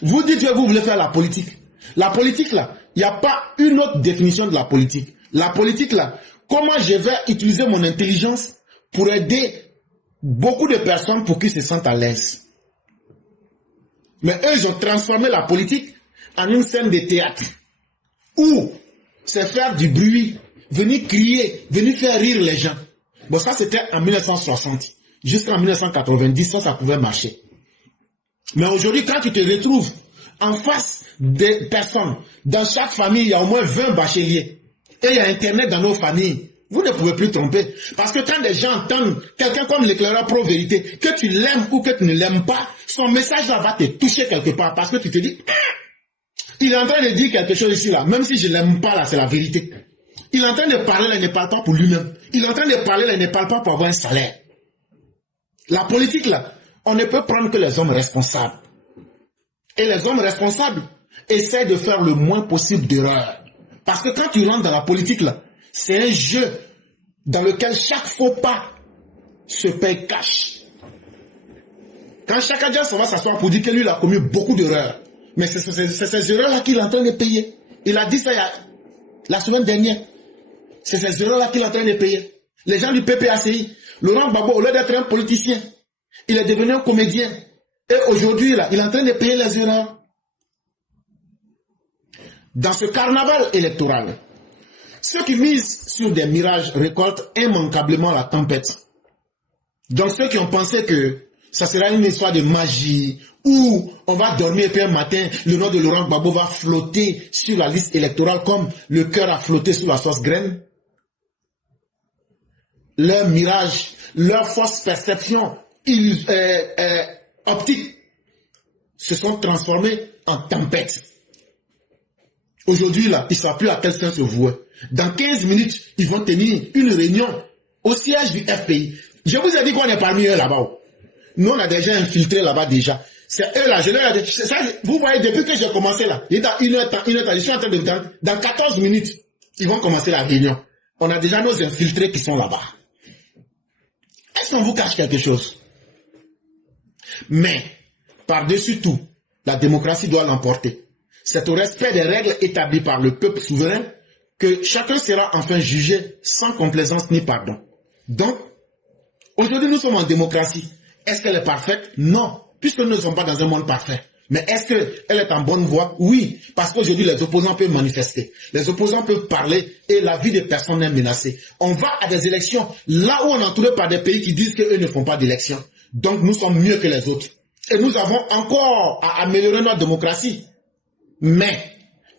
Vous dites que vous voulez faire la politique. La politique là, il n'y a pas une autre définition de la politique. La politique là, comment je vais utiliser mon intelligence pour aider beaucoup de personnes pour qu'ils se sentent à l'aise. Mais eux, ils ont transformé la politique en une scène de théâtre où c'est faire du bruit, venir crier, venir faire rire les gens. Bon, ça c'était en 1960. Jusqu'en 1990, ça pouvait marcher. Mais aujourd'hui, quand tu te retrouves en face des personnes, dans chaque famille, il y a au moins 20 bacheliers. Et il y a Internet dans nos familles. Vous ne pouvez plus tromper. Parce que quand des gens entendent quelqu'un comme l'éclaireur pro-vérité, que tu l'aimes ou que tu ne l'aimes pas, son message là va te toucher quelque part. Parce que tu te dis, il est en train de dire quelque chose ici là, même si je ne l'aime pas là, c'est la vérité. Il est en train de parler là, il ne parle pas pour lui-même. Il est en train de parler là, il ne parle pas pour avoir un salaire. La politique là, on ne peut prendre que les hommes responsables. Et les hommes responsables essaient de faire le moins possible d'erreurs. Parce que quand tu rentres dans la politique là, c'est un jeu dans lequel chaque faux pas se paye cash. Quand chaque agent va s'asseoir pour dire que lui il a commis beaucoup d'erreurs, mais c'est ces erreurs-là qu'il est en train de payer. Il a dit ça la semaine dernière. C'est ces erreurs-là qu'il est en train de payer. Les gens du PPACI, Laurent Gbagbo, au lieu d'être un politicien, il est devenu un comédien. Et aujourd'hui, là, il est en train de payer les erreurs. Dans ce carnaval électoral, ceux qui misent sur des mirages récoltent immanquablement la tempête. Donc ceux qui ont pensé que ça sera une histoire de magie, où on va dormir et puis un matin, le nom de Laurent Gbagbo va flotter sur la liste électorale comme le cœur a flotté sur la sauce graine. Leur mirage, leur fausse perception optique se sont transformés en tempête. Aujourd'hui, là, ils ne savent plus à quel sens se vouer. Dans 15 minutes, ils vont tenir une réunion au siège du FPI. Je vous ai dit qu'on est parmi eux là-bas. Nous, on a déjà infiltré là-bas déjà. C'est eux là, je leur ai dit, ça, vous voyez, depuis que j'ai commencé là, il est à une heure, je suis en train de me dire, dans 14 minutes, ils vont commencer la réunion. On a déjà nos infiltrés qui sont là-bas. Est-ce qu'on vous cache quelque chose? Mais, par-dessus tout, la démocratie doit l'emporter. C'est au respect des règles établies par le peuple souverain que chacun sera enfin jugé sans complaisance ni pardon. Donc, aujourd'hui nous sommes en démocratie. Est-ce qu'elle est parfaite? Non, puisque nous ne sommes pas dans un monde parfait. Mais est-ce qu'elle est en bonne voie? Oui, parce qu'aujourd'hui les opposants peuvent manifester. Les opposants peuvent parler et la vie des personnes est menacée. On va à des élections là où on est entouré par des pays qui disent qu'eux ne font pas d'élections. Donc nous sommes mieux que les autres. Et nous avons encore à améliorer notre démocratie. Mais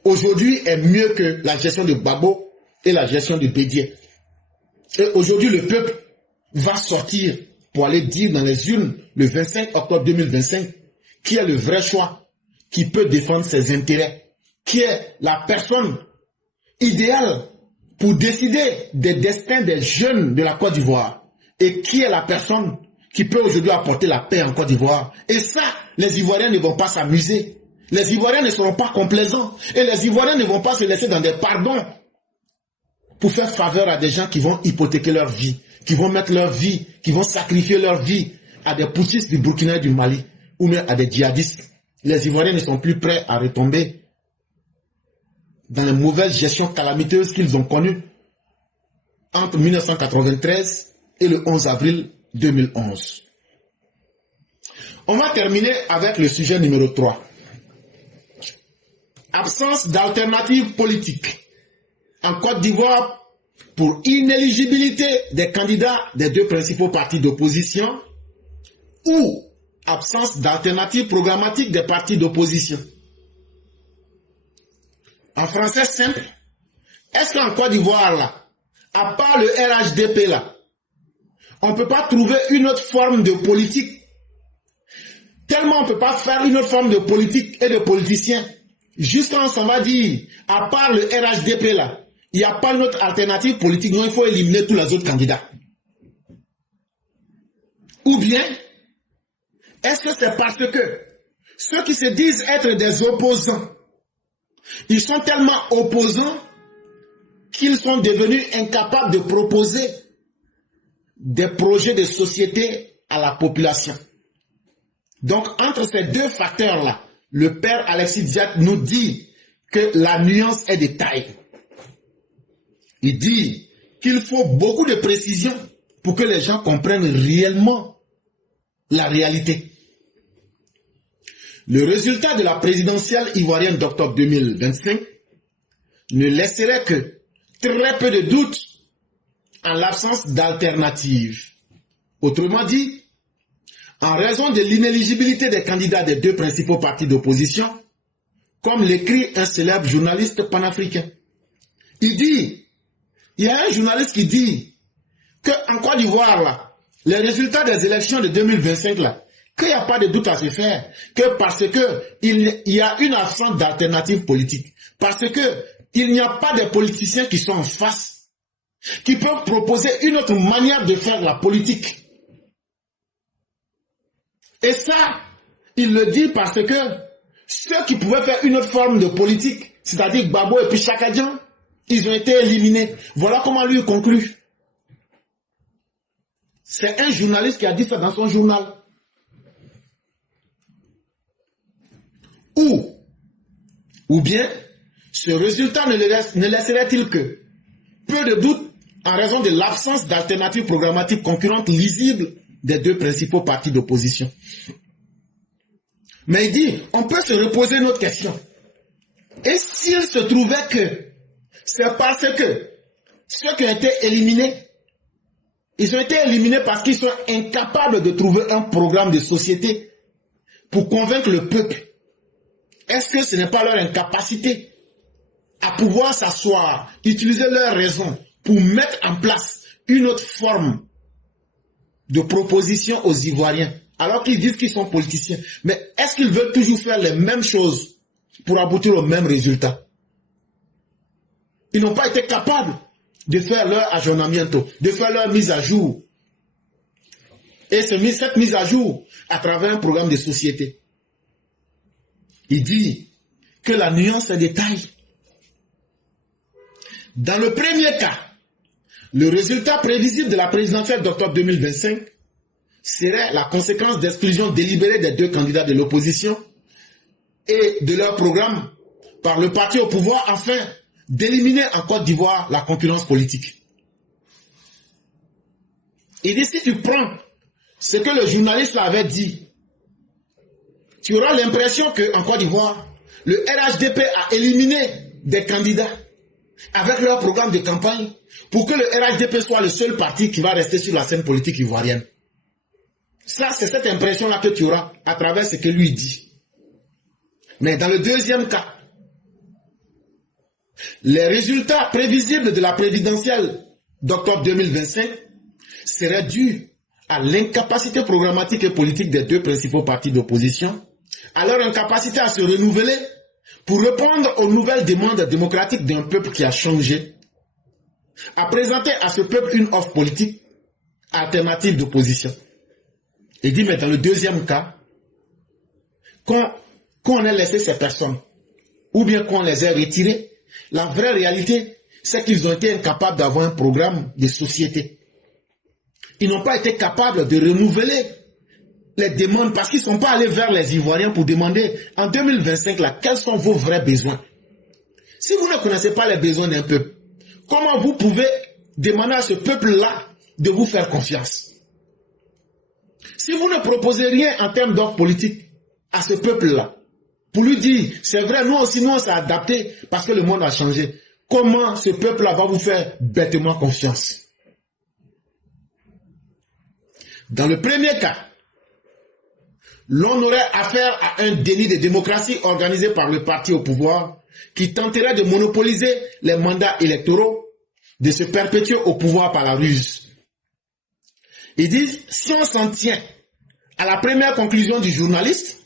aujourd'hui est mieux que la gestion de Gbagbo et la gestion de Bédié. Et aujourd'hui, le peuple va sortir pour aller dire dans les urnes le 25 octobre 2025 qui est le vrai choix, qui peut défendre ses intérêts, qui est la personne idéale pour décider des destins des jeunes de la Côte d'Ivoire et qui est la personne qui peut aujourd'hui apporter la paix en Côte d'Ivoire. Et ça, les Ivoiriens ne vont pas s'amuser. Les Ivoiriens ne seront pas complaisants et les Ivoiriens ne vont pas se laisser dans des pardons pour faire faveur à des gens qui vont hypothéquer leur vie, qui vont mettre leur vie, qui vont sacrifier leur vie à des putschistes du Burkina et du Mali ou même à des djihadistes. Les Ivoiriens ne sont plus prêts à retomber dans les mauvaises gestions calamiteuses qu'ils ont connues entre 1993 et le 11 avril 2011. On va terminer avec le sujet numéro 3. Absence d'alternative politique en Côte d'Ivoire pour inéligibilité des candidats des deux principaux partis d'opposition ou absence d'alternative programmatique des partis d'opposition. En français simple, est-ce qu'en Côte d'Ivoire, là, à part le RHDP, là, on ne peut pas trouver une autre forme de politique? Tellement on ne peut pas faire une autre forme de politique et de politiciens. Juste quand on va dire, à part le RHDP là, il n'y a pas une autre alternative politique, non, il faut éliminer tous les autres candidats. Ou bien, est-ce que c'est parce que ceux qui se disent être des opposants, ils sont tellement opposants qu'ils sont devenus incapables de proposer des projets de société à la population? Donc, entre ces deux facteurs-là, le père Alexis Diat nous dit que la nuance est de taille. Il dit qu'il faut beaucoup de précision pour que les gens comprennent réellement la réalité. Le résultat de la présidentielle ivoirienne d'octobre 2025 ne laisserait que très peu de doutes en l'absence d'alternative. Autrement dit, en raison de l'inéligibilité des candidats des deux principaux partis d'opposition, comme l'écrit un célèbre journaliste panafricain. Il y a un journaliste qui dit qu'en Côte d'Ivoire, là, les résultats des élections de 2025, là, qu'il n'y a pas de doute à se faire, que parce qu'il y a une absence d'alternative politique, parce qu'il n'y a pas de politiciens qui sont en face, qui peuvent proposer une autre manière de faire la politique. Et ça, il le dit parce que ceux qui pouvaient faire une autre forme de politique, c'est-à-dire Gbagbo et puis Chakadjan, ils ont été éliminés. Voilà comment lui conclut. C'est un journaliste qui a dit ça dans son journal. Ou bien, ce résultat ne laisserait-il que peu de doute en raison de l'absence d'alternatives programmatiques concurrentes lisibles des deux principaux partis d'opposition. Mais il dit, on peut se reposer une autre question. Et s'il se trouvait que c'est parce que ceux qui ont été éliminés, ils ont été éliminés parce qu'ils sont incapables de trouver un programme de société pour convaincre le peuple. Est-ce que ce n'est pas leur incapacité à pouvoir s'asseoir, utiliser leur raison pour mettre en place une autre forme de proposition aux Ivoiriens, alors qu'ils disent qu'ils sont politiciens? Mais est-ce qu'ils veulent toujours faire les mêmes choses pour aboutir au même résultat? Ils n'ont pas été capables de faire leur aggiornamiento, de faire leur mise à jour. Et cette mise à jour à travers un programme de société. Il dit que la nuance est détail. Dans le premier cas, le résultat prévisible de la présidentielle d'octobre 2025 serait la conséquence d'exclusion délibérée des deux candidats de l'opposition et de leur programme par le parti au pouvoir afin d'éliminer en Côte d'Ivoire la concurrence politique. Il dit, si tu prends ce que le journaliste avait dit, tu auras l'impression qu'en Côte d'Ivoire, le RHDP a éliminé des candidats avec leur programme de campagne pour que le RHDP soit le seul parti qui va rester sur la scène politique ivoirienne. Ça, c'est cette impression-là que tu auras à travers ce que lui dit. Mais dans le deuxième cas, les résultats prévisibles de la présidentielle d'octobre 2025 seraient dus à l'incapacité programmatique et politique des deux principaux partis d'opposition, à leur incapacité à se renouveler pour répondre aux nouvelles demandes démocratiques d'un peuple qui a changé, à présenter à ce peuple une offre politique alternative d'opposition. Il dit, mais dans le deuxième cas, qu'on ait laissé ces personnes, ou bien qu'on les ait retirées, la vraie réalité, c'est qu'ils ont été incapables d'avoir un programme de société. Ils n'ont pas été capables de renouveler les demandes parce qu'ils ne sont pas allés vers les Ivoiriens pour demander en 2025 là, quels sont vos vrais besoins. Si vous ne connaissez pas les besoins d'un peuple, comment vous pouvez demander à ce peuple-là de vous faire confiance? Si vous ne proposez rien en termes d'offre politique à ce peuple-là, pour lui dire, c'est vrai, nous aussi, nous on s'est adapté parce que le monde a changé. Comment ce peuple-là va vous faire bêtement confiance? Dans le premier cas, l'on aurait affaire à un déni de démocratie organisé par le parti au pouvoir qui tenterait de monopoliser les mandats électoraux, de se perpétuer au pouvoir par la ruse. Ils disent, si on s'en tient à la première conclusion du journaliste,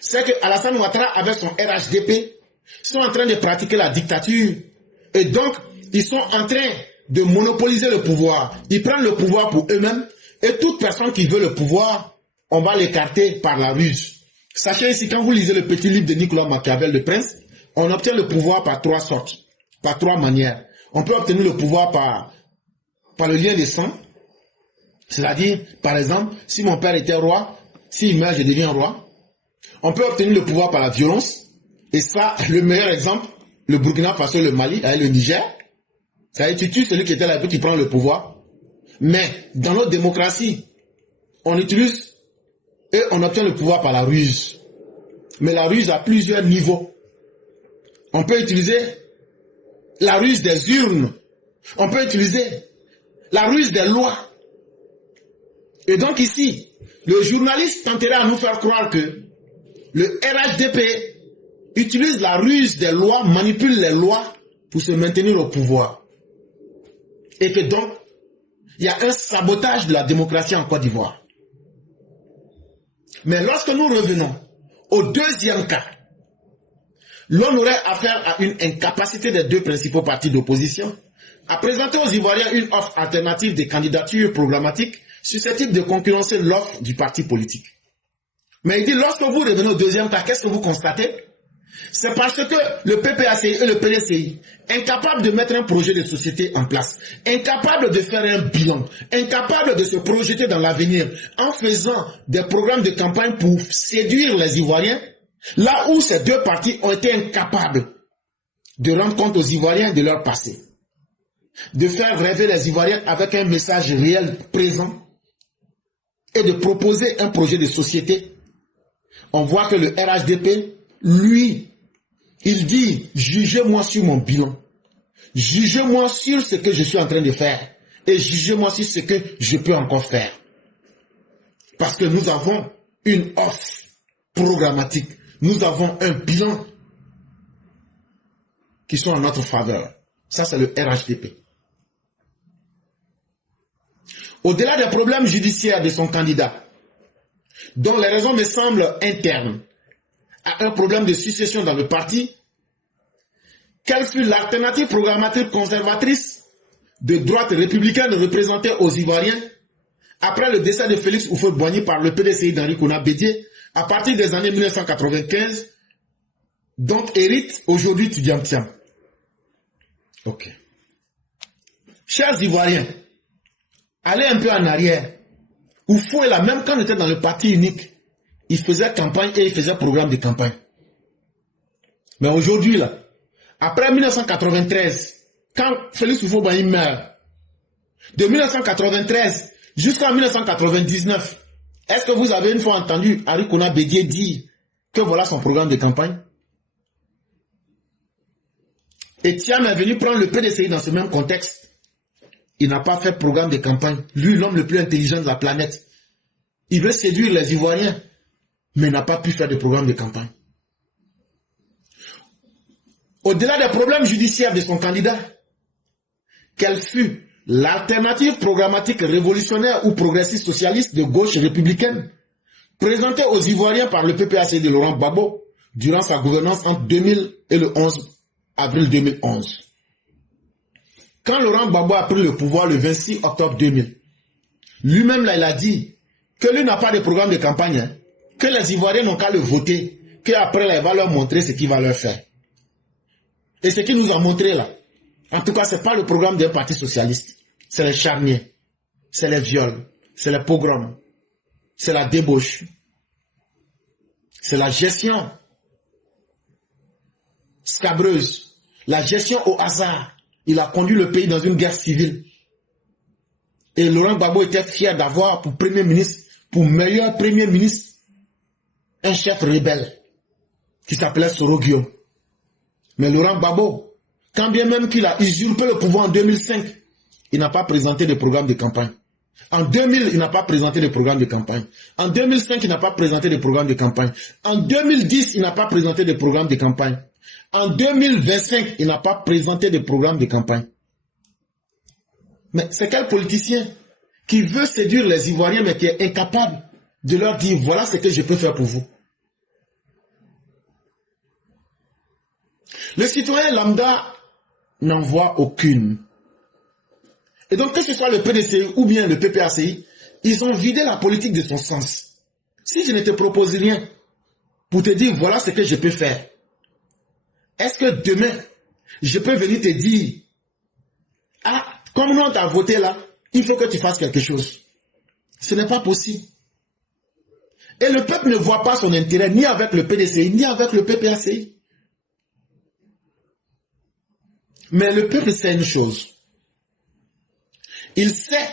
c'est que Alassane Ouattara avec son RHDP sont en train de pratiquer la dictature et donc ils sont en train de monopoliser le pouvoir. Ils prennent le pouvoir pour eux-mêmes et toute personne qui veut le pouvoir, on va l'écarter par la ruse. Sachez ici, quand vous lisez le petit livre de Nicolas Machiavel, Le Prince, on obtient le pouvoir par trois sortes, par trois manières. On peut obtenir le pouvoir par le lien de sang, c'est-à-dire, par exemple, si mon père était roi, s'il meurt, je deviens roi. On peut obtenir le pouvoir par la violence, et ça, le meilleur exemple, le Burkina Faso, le Mali, et le Niger. C'est-à-dire, tu tues celui qui était là et qui prend le pouvoir. Mais, dans notre démocratie, on utilise et on obtient le pouvoir par la ruse. Mais la ruse a plusieurs niveaux. On peut utiliser la ruse des urnes. On peut utiliser la ruse des lois. Et donc ici, le journaliste tenterait à nous faire croire que le RHDP utilise la ruse des lois, manipule les lois pour se maintenir au pouvoir. Et que donc, il y a un sabotage de la démocratie en Côte d'Ivoire. Mais lorsque nous revenons au deuxième cas, l'on aurait affaire à une incapacité des deux principaux partis d'opposition à présenter aux Ivoiriens une offre alternative des candidatures programmatiques susceptibles de concurrencer l'offre du parti politique. Mais il dit, lorsque vous revenez au deuxième cas, qu'est-ce que vous constatez? C'est parce que le PPACI et le PDCI, incapables de mettre un projet de société en place, incapables de faire un bilan, incapables de se projeter dans l'avenir en faisant des programmes de campagne pour séduire les Ivoiriens, là où ces deux partis ont été incapables de rendre compte aux Ivoiriens de leur passé, de faire rêver les Ivoiriens avec un message réel présent et de proposer un projet de société. On voit que le RHDP, lui, il dit, jugez-moi sur mon bilan, jugez-moi sur ce que je suis en train de faire et jugez-moi sur ce que je peux encore faire. Parce que nous avons une offre programmatique, nous avons un bilan qui sont en notre faveur. Ça, c'est le RHDP. Au-delà des problèmes judiciaires de son candidat, dont les raisons me semblent internes, à un problème de succession dans le parti, quelle fut l'alternative programmatique conservatrice de droite républicaine représentée aux Ivoiriens après le décès de Félix Houphouët-Boigny par le PDCI d'Henri Konan Bédié à partir des années 1995, dont hérite aujourd'hui Tidjane Thiam. Ok. Chers Ivoiriens, allez un peu en arrière. Oufou est là, même quand on était dans le parti unique, il faisait campagne et il faisait programme de campagne. Mais aujourd'hui, là, après 1993, quand Félix Houphouët-Boigny meurt, de 1993 jusqu'en 1999, est-ce que vous avez une fois entendu Henri Konan Bédié dire que voilà son programme de campagne? Et Thiam est venu prendre le PDCI dans ce même contexte. Il n'a pas fait de programme de campagne. Lui, l'homme le plus intelligent de la planète. Il veut séduire les Ivoiriens, mais n'a pas pu faire de programme de campagne. Au-delà des problèmes judiciaires de son candidat, quelle fut l'alternative programmatique révolutionnaire ou progressiste socialiste de gauche républicaine présentée aux Ivoiriens par le PPAC de Laurent Gbagbo durant sa gouvernance entre 2000 et le 11 avril 2011. Quand Laurent Gbagbo a pris le pouvoir le 26 octobre 2000, lui-même là, il a dit que lui n'a pas de programme de campagne, hein, que les Ivoiriens n'ont qu'à le voter, qu'après il va leur montrer ce qu'il va leur faire. Et ce qu'il nous a montré là, en tout cas, ce n'est pas le programme d'un parti socialiste. C'est les charniers, c'est les viols, c'est les pogroms, c'est la débauche, c'est la gestion scabreuse, la gestion au hasard. Il a conduit le pays dans une guerre civile. Et Laurent Gbagbo était fier d'avoir pour premier ministre, pour meilleur premier ministre, un chef rebelle qui s'appelait Soro Guillaume. Mais Laurent Gbagbo, quand bien même qu'il a usurpé le pouvoir en 2005, il n'a pas présenté de programme de campagne. En 2000, il n'a pas présenté de programme de campagne. En 2005, il n'a pas présenté de programme de campagne. En 2010, il n'a pas présenté de programme de campagne. En 2025, il n'a pas présenté de programme de campagne. Mais c'est quel politicien qui veut séduire les Ivoiriens mais qui est incapable de leur dire voilà ce que je peux faire pour vous. Le citoyen lambda n'en voit aucune. Et donc que ce soit le PDCI ou bien le PPACI, ils ont vidé la politique de son sens. Si je ne te propose rien pour te dire voilà ce que je peux faire, est-ce que demain, je peux venir te dire, ah, comme nous on t'a voté là, il faut que tu fasses quelque chose. Ce n'est pas possible. Et le peuple ne voit pas son intérêt ni avec le PDCI, ni avec le PPACI. Mais le peuple sait une chose. Il sait,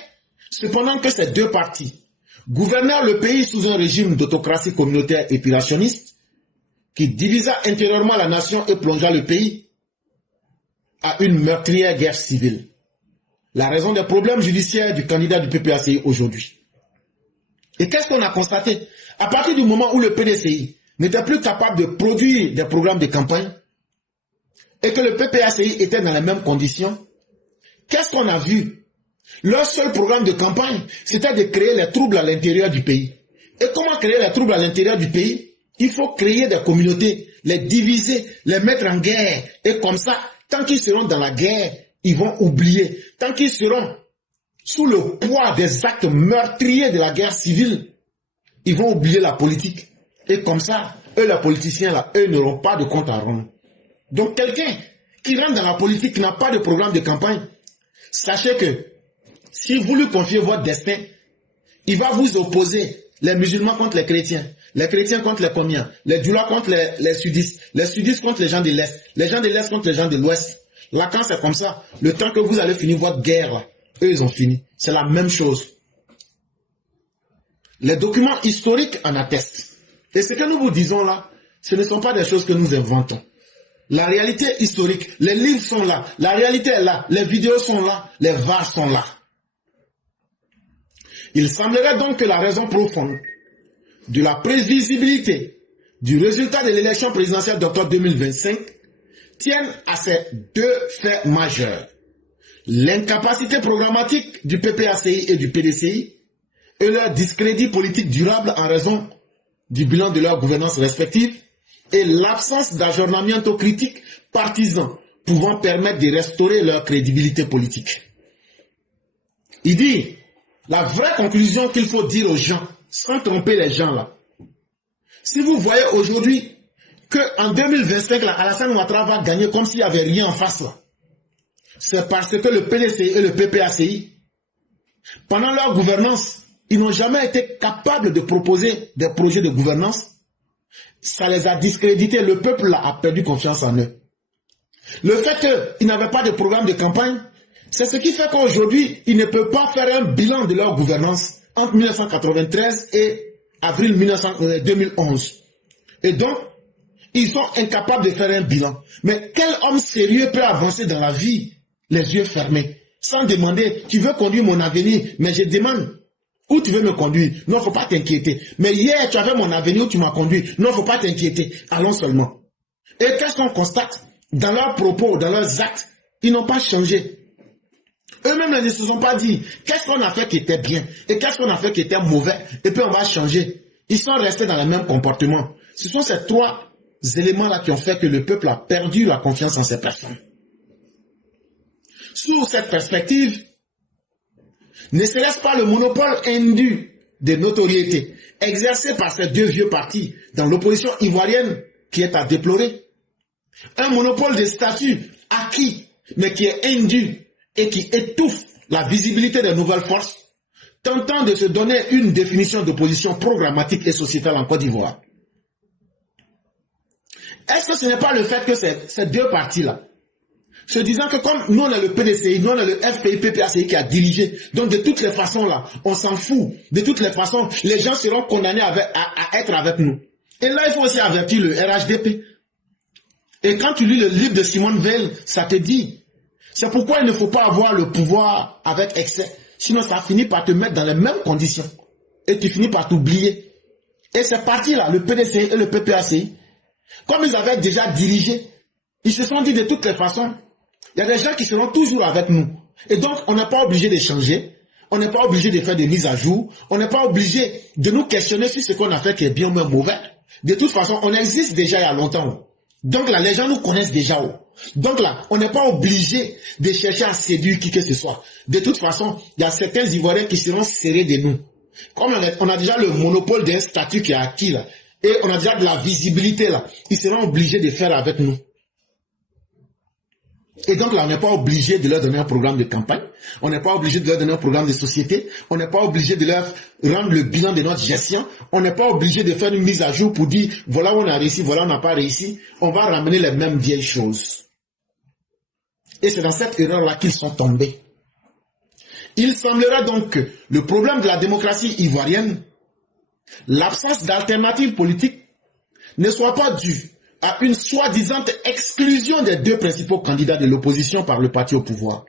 cependant, que ces deux partis gouvernèrent le pays sous un régime d'autocratie communautaire épilationniste qui divisa intérieurement la nation et plongea le pays à une meurtrière guerre civile. La raison des problèmes judiciaires du candidat du PPACI aujourd'hui. Et qu'est-ce qu'on a constaté? À partir du moment où le PDCI n'était plus capable de produire des programmes de campagne et que le PPACI était dans les mêmes conditions, qu'est-ce qu'on a vu? Leur seul programme de campagne, c'était de créer les troubles à l'intérieur du pays. Et comment créer les troubles à l'intérieur du pays? Il faut créer des communautés, les diviser, les mettre en guerre. Et comme ça, tant qu'ils seront dans la guerre, ils vont oublier. Tant qu'ils seront sous le poids des actes meurtriers de la guerre civile, ils vont oublier la politique. Et comme ça, eux, les politiciens, là, eux n'auront pas de compte à rendre. Donc quelqu'un qui rentre dans la politique, qui n'a pas de programme de campagne, sachez que si vous lui confiez votre destin, il va vous opposer les musulmans contre les chrétiens contre les comiens, les doulas contre les sudistes contre les gens de l'Est contre les gens de l'Ouest. Là, quand c'est comme ça, le temps que vous allez finir votre guerre, là, eux, ils ont fini. C'est la même chose. Les documents historiques en attestent. Et ce que nous vous disons là, ce ne sont pas des choses que nous inventons. La réalité historique, les livres sont là, la réalité est là, les vidéos sont là, les vases sont là. Il semblerait donc que la raison profonde de la prévisibilité du résultat de l'élection présidentielle d'octobre 2025 tienne à ces deux faits majeurs. L'incapacité programmatique du PPACI et du PDCI et leur discrédit politique durable en raison du bilan de leur gouvernance respective et l'absence d'ajournement critique partisan pouvant permettre de restaurer leur crédibilité politique. Il dit, la vraie conclusion qu'il faut dire aux gens, sans tromper les gens là. Si vous voyez aujourd'hui qu'en 2025, là, Alassane Ouattara va gagner comme s'il n'y avait rien en face là, c'est parce que le PDCI et le PPACI, pendant leur gouvernance, ils n'ont jamais été capables de proposer des projets de gouvernance. Ça les a discrédités. Le peuple là, a perdu confiance en eux. Le fait qu'ils n'avaient pas de programme de campagne, c'est ce qui fait qu'aujourd'hui, ils ne peuvent pas faire un bilan de leur gouvernance entre 1993 et avril 2011. Et donc, ils sont incapables de faire un bilan. Mais quel homme sérieux peut avancer dans la vie les yeux fermés, sans demander, tu veux conduire mon avenir, mais je demande, où tu veux me conduire? Non, il ne faut pas t'inquiéter. Mais hier, tu avais mon avenir où tu m'as conduit. Non, il ne faut pas t'inquiéter. Allons seulement. Et qu'est-ce qu'on constate? Dans leurs propos, dans leurs actes, ils n'ont pas changé. Eux-mêmes ne se sont pas dit, qu'est-ce qu'on a fait qui était bien et qu'est-ce qu'on a fait qui était mauvais, et puis on va changer. Ils sont restés dans le même comportement. Ce sont ces trois éléments-là qui ont fait que le peuple a perdu la confiance en ces personnes. Sous cette perspective, ne serait-ce pas le monopole indu de notoriété exercé par ces deux vieux partis dans l'opposition ivoirienne qui est à déplorer? Un monopole de statut acquis, mais qui est indu et qui étouffe la visibilité des nouvelles forces, tentant de se donner une définition d'opposition programmatique et sociétale en Côte d'Ivoire. Est-ce que ce n'est pas le fait que ces deux partis-là, se disant que comme nous on a le PDCI, nous on a le FPI, PPACI qui a dirigé, donc de toutes les façons là, on s'en fout, de toutes les façons, les gens seront condamnés à être avec nous. Et là il faut aussi avertir le RHDP. Et quand tu lis le livre de Simone Veil, ça te dit, c'est pourquoi il ne faut pas avoir le pouvoir avec excès, sinon ça finit par te mettre dans les mêmes conditions, et tu finis par t'oublier. Et ces partis-là, le PDCI et le PPACI, comme ils avaient déjà dirigé, ils se sont dit de toutes les façons, il y a des gens qui seront toujours avec nous. Et donc, on n'est pas obligé de changer. On n'est pas obligé de faire des mises à jour. On n'est pas obligé de nous questionner sur ce qu'on a fait qui est bien ou même mauvais. De toute façon, on existe déjà il y a longtemps. Donc là, les gens nous connaissent déjà. Donc là, on n'est pas obligé de chercher à séduire qui que ce soit. De toute façon, il y a certains Ivoiriens qui seront serrés de nous. Comme on a déjà le monopole d'un statut qui est acquis là, et on a déjà de la visibilité là, ils seront obligés de faire avec nous. Et donc là, on n'est pas obligé de leur donner un programme de campagne, on n'est pas obligé de leur donner un programme de société, on n'est pas obligé de leur rendre le bilan de notre gestion, on n'est pas obligé de faire une mise à jour pour dire, voilà où on a réussi, voilà où on n'a pas réussi, on va ramener les mêmes vieilles choses. Et c'est dans cette erreur-là qu'ils sont tombés. Il semblerait donc que le problème de la démocratie ivoirienne, l'absence d'alternative politique, ne soit pas due à une soi-disant exclusion des deux principaux candidats de l'opposition par le parti au pouvoir.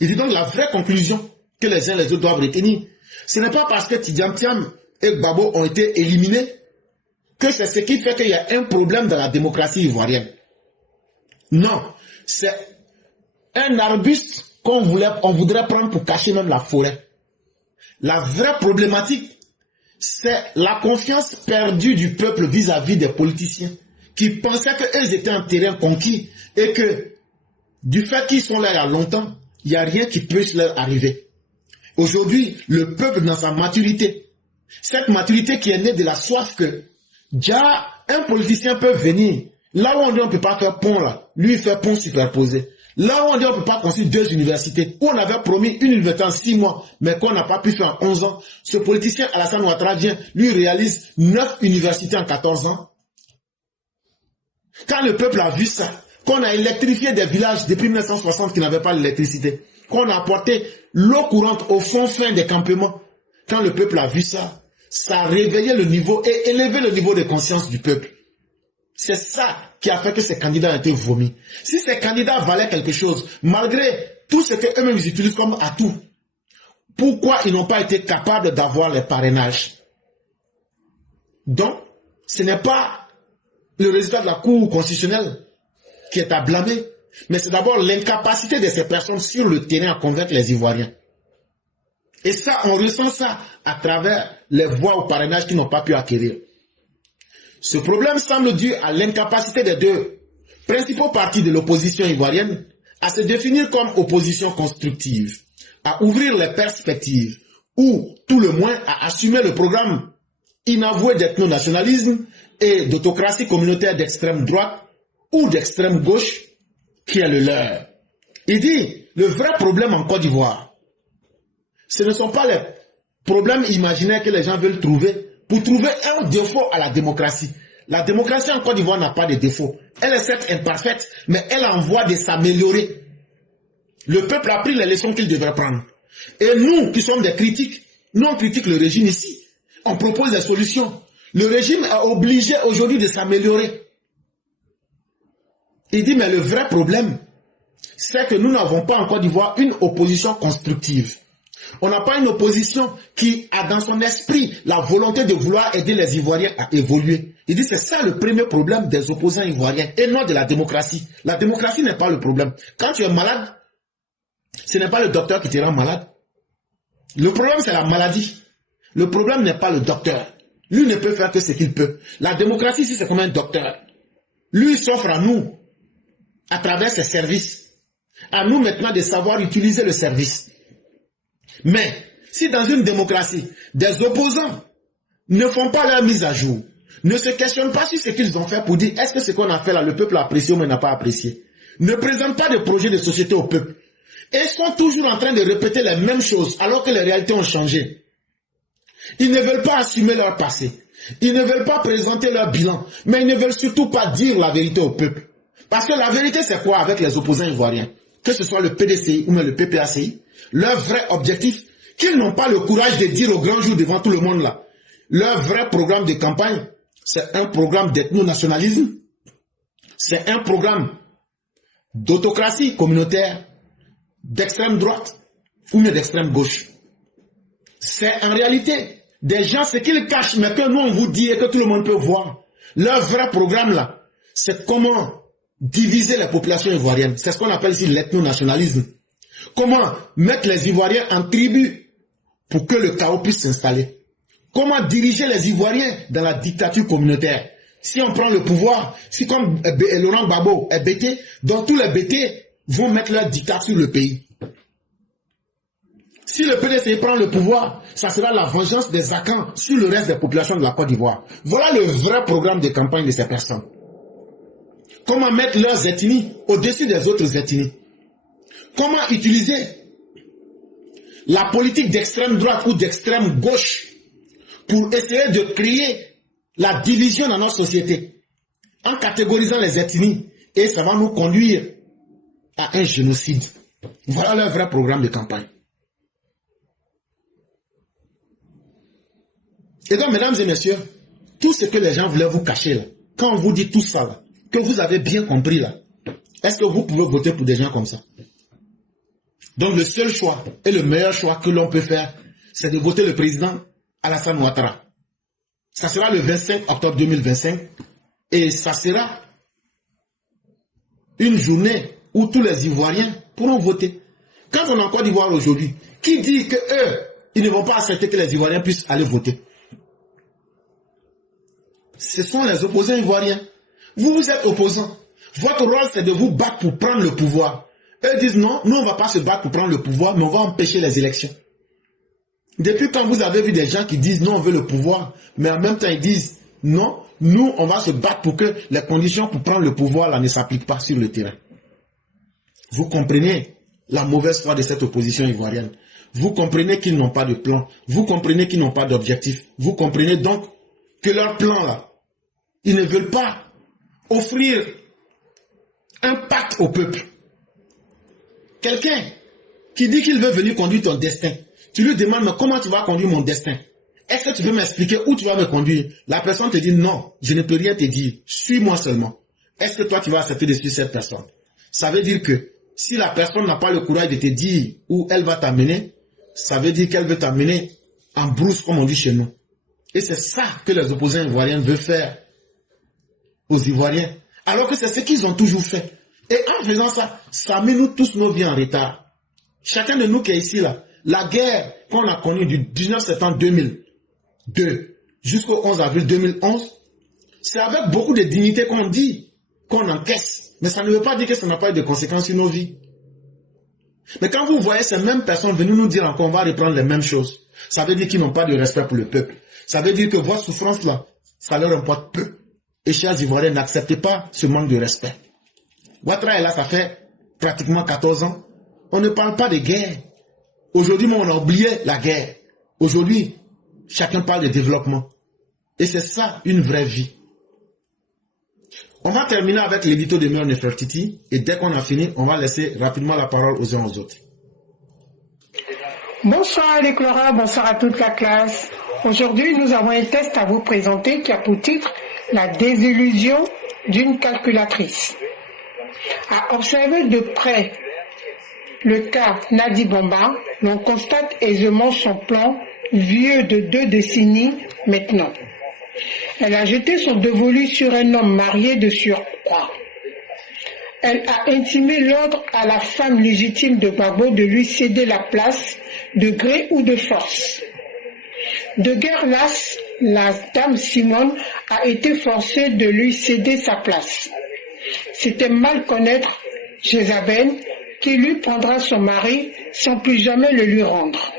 Il dit donc la vraie conclusion que les uns et les autres doivent retenir, ce n'est pas parce que Tidjane Thiam et Gbagbo ont été éliminés que c'est ce qui fait qu'il y a un problème dans la démocratie ivoirienne. Non, c'est un arbuste on voudrait prendre pour cacher même la forêt. La vraie problématique, c'est la confiance perdue du peuple vis-à-vis des politiciens qui pensaient qu'eux étaient un terrain conquis et que du fait qu'ils sont là il y a longtemps, il n'y a rien qui peut leur arriver. Aujourd'hui, le peuple dans sa maturité, cette maturité qui est née de la soif que déjà un politicien peut venir, là où on dit on ne peut pas faire pont là, lui il fait pont superposé. Là où on dit on ne peut pas construire 2 universités, où on avait promis une université en 6 mois, mais qu'on n'a pas pu faire en 11 ans, ce politicien Alassane Ouattara vient, lui réalise 9 universités en 14 ans. Quand le peuple a vu ça, qu'on a électrifié des villages depuis 1960 qui n'avaient pas l'électricité, qu'on a apporté l'eau courante au fond fin des campements, quand le peuple a vu ça, ça a réveillé le niveau et élevé le niveau de conscience du peuple. C'est ça qui a fait que ces candidats ont été vomis. Si ces candidats valaient quelque chose, malgré tout ce qu'eux-mêmes utilisent comme atout, pourquoi ils n'ont pas été capables d'avoir les parrainages? Donc, ce n'est pas le résultat de la Cour constitutionnelle qui est à blâmer, mais c'est d'abord l'incapacité de ces personnes sur le terrain à convaincre les Ivoiriens. Et ça, on ressent ça à travers les voix au parrainage qu'ils n'ont pas pu acquérir. Ce problème semble dû à l'incapacité des deux principaux partis de l'opposition ivoirienne, à se définir comme opposition constructive, à ouvrir les perspectives, ou tout le moins à assumer le programme inavoué d'ethno-nationalisme et d'autocratie communautaire d'extrême droite ou d'extrême gauche qui est le leur. Il dit, le vrai problème en Côte d'Ivoire, ce ne sont pas les problèmes imaginaires que les gens veulent trouver pour trouver un défaut à la démocratie. La démocratie en Côte d'Ivoire n'a pas de défaut. Elle est certes imparfaite, mais elle envoie de s'améliorer. Le peuple a pris les leçons qu'il devrait prendre. Et nous, qui sommes des critiques, nous on critique le régime ici. On propose des solutions. Le régime est obligé aujourd'hui de s'améliorer. Il dit, mais le vrai problème, c'est que nous n'avons pas en Côte d'Ivoire une opposition constructive. On n'a pas une opposition qui a dans son esprit la volonté de vouloir aider les Ivoiriens à évoluer. Il dit c'est ça le premier problème des opposants ivoiriens et non de la démocratie. La démocratie n'est pas le problème. Quand tu es malade, ce n'est pas le docteur qui te rend malade. Le problème c'est la maladie. Le problème n'est pas le docteur. Lui ne peut faire que ce qu'il peut. La démocratie ici c'est comme un docteur. Lui s'offre à nous à travers ses services. À nous maintenant de savoir utiliser le service. Mais, si dans une démocratie, des opposants ne font pas leur mise à jour, ne se questionnent pas sur ce qu'ils ont fait pour dire est-ce que ce qu'on a fait là, le peuple a apprécié ou n'a pas apprécié, ne présentent pas de projet de société au peuple, et sont toujours en train de répéter les mêmes choses alors que les réalités ont changé. Ils ne veulent pas assumer leur passé, ils ne veulent pas présenter leur bilan, mais ils ne veulent surtout pas dire la vérité au peuple. Parce que la vérité c'est quoi avec les opposants ivoiriens? Que ce soit le PDCI ou même le PPACI, leur vrai objectif, qu'ils n'ont pas le courage de dire au grand jour devant tout le monde là. Leur vrai programme de campagne, c'est un programme d'ethno-nationalisme, c'est un programme d'autocratie communautaire, d'extrême droite ou même d'extrême gauche. C'est en réalité des gens, ce qu'ils cachent, mais que nous on vous dit et que tout le monde peut voir. Leur vrai programme là, c'est comment diviser les populations ivoiriennes. C'est ce qu'on appelle ici l'ethno-nationalisme. Comment mettre les Ivoiriens en tribu pour que le chaos puisse s'installer. Comment diriger les Ivoiriens dans la dictature communautaire. Si on prend le pouvoir, si comme Laurent Gbagbo est bêté, donc tous les bêtés vont mettre leur dictat sur le pays. Si le PDC prend le pouvoir, ça sera la vengeance des Akans sur le reste des populations de la Côte d'Ivoire. Voilà le vrai programme de campagne de ces personnes. Comment mettre leurs ethnies au-dessus des autres ethnies. Comment utiliser la politique d'extrême droite ou d'extrême gauche pour essayer de créer la division dans notre société en catégorisant les ethnies et ça va nous conduire à un génocide. Voilà leur vrai programme de campagne. Et donc, mesdames et messieurs, tout ce que les gens voulaient vous cacher là, quand on vous dit tout ça là, que vous avez bien compris là, est-ce que vous pouvez voter pour des gens comme ça? Donc le seul choix et le meilleur choix que l'on peut faire, c'est de voter le président Alassane Ouattara. Ça sera le 25 octobre 2025 et ça sera une journée où tous les Ivoiriens pourront voter. Quand on est en Côte d'Ivoire aujourd'hui, qui dit que eux, ils ne vont pas accepter que les Ivoiriens puissent aller voter? Ce sont les opposants ivoiriens. Vous êtes opposants. Votre rôle c'est de vous battre pour prendre le pouvoir. Eux disent non, nous on ne va pas se battre pour prendre le pouvoir, mais on va empêcher les élections. Depuis quand vous avez vu des gens qui disent non, on veut le pouvoir, mais en même temps ils disent non, nous on va se battre pour que les conditions pour prendre le pouvoir là ne s'appliquent pas sur le terrain. Vous comprenez la mauvaise foi de cette opposition ivoirienne. Vous comprenez qu'ils n'ont pas de plan. Vous comprenez qu'ils n'ont pas d'objectif. Vous comprenez donc que leur plan là, ils ne veulent pas offrir un pacte au peuple. Quelqu'un qui dit qu'il veut venir conduire ton destin, tu lui demandes mais comment tu vas conduire mon destin? Est-ce que tu peux m'expliquer où tu vas me conduire? La personne te dit non, je ne peux rien te dire, suis-moi seulement. Est-ce que toi tu vas accepter de suivre cette personne? Ça veut dire que si la personne n'a pas le courage de te dire où elle va t'amener, ça veut dire qu'elle veut t'amener en brousse comme on dit chez nous. Et c'est ça que les opposants ivoiriens veulent faire aux Ivoiriens. Alors que c'est ce qu'ils ont toujours fait. Et en faisant ça, ça met nous tous nos vies en retard. Chacun de nous qui est ici là, la guerre qu'on a connue du 19 septembre 2002 jusqu'au 11 avril 2011, c'est avec beaucoup de dignité qu'on dit, qu'on encaisse. Mais ça ne veut pas dire que ça n'a pas eu de conséquences sur nos vies. Mais quand vous voyez ces mêmes personnes venir nous dire encore, on va reprendre les mêmes choses, ça veut dire qu'ils n'ont pas de respect pour le peuple. Ça veut dire que votre souffrance-là, ça leur importe peu. Et chers Ivoiriens, n'acceptez pas ce manque de respect. Ouattara est là, ça fait pratiquement 14 ans. On ne parle pas de guerre. Aujourd'hui, on a oublié la guerre. Aujourd'hui, chacun parle de développement. Et c'est ça, une vraie vie. On va terminer avec l'édito de Mère Nefertiti. Et dès qu'on a fini, on va laisser rapidement la parole aux uns aux autres. Bonsoir les Clara, bonsoir à toute la classe. Aujourd'hui, nous avons un test à vous présenter qui a pour titre « La désillusion d'une calculatrice ». À observer de près le cas Nadi Bamba, l'on constate aisément son plan vieux de 2 décennies maintenant. Elle a jeté son dévolu sur un homme marié de surcroît. Elle a intimé l'ordre à la femme légitime de Gbagbo de lui céder la place de gré ou de force. De guerre lasse, la dame Simone a été forcée de lui céder sa place. C'était mal connaître Jézabel qui lui prendra son mari sans plus jamais le lui rendre.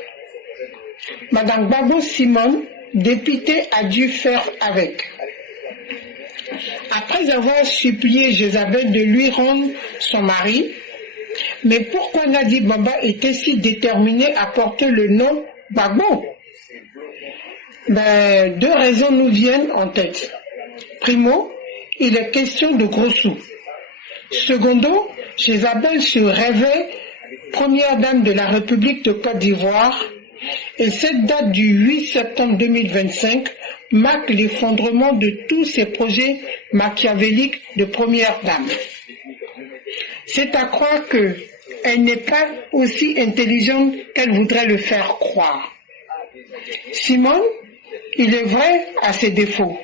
Madame Gbagbo Simone, dépitée, a dû faire avec. Après avoir supplié Jézabel de lui rendre son mari, mais pourquoi Nadi Bamba était si déterminé à porter le nom Gbagbo? 2 raisons nous viennent en tête. Primo, il est question de gros sous. Secondo, Jézabel se rêvait première dame de la République de Côte d'Ivoire et cette date du 8 septembre 2025 marque l'effondrement de tous ses projets machiavéliques de première dame. C'est à croire qu'elle n'est pas aussi intelligente qu'elle voudrait le faire croire. Simone, il est vrai, a ses défauts.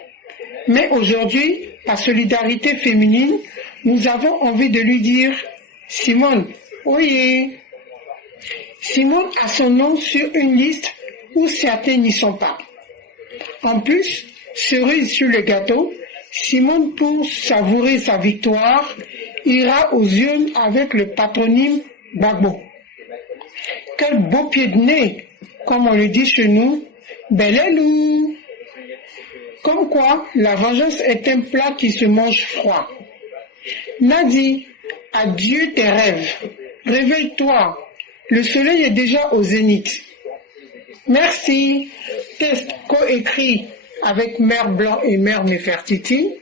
Mais aujourd'hui, par solidarité féminine, nous avons envie de lui dire « Simone, oui ». Simone a son nom sur une liste où certains n'y sont pas. En plus, cerise sur le gâteau, Simone, pour savourer sa victoire, ira aux urnes avec le patronyme Gbagbo. Quel beau pied de nez, comme on le dit chez nous, belelou. Comme quoi, la vengeance est un plat qui se mange froid. Nadi, adieu tes rêves. Réveille-toi. Le soleil est déjà au zénith. Merci. Test coécrit avec Mère Blanc et Mère Nefertiti.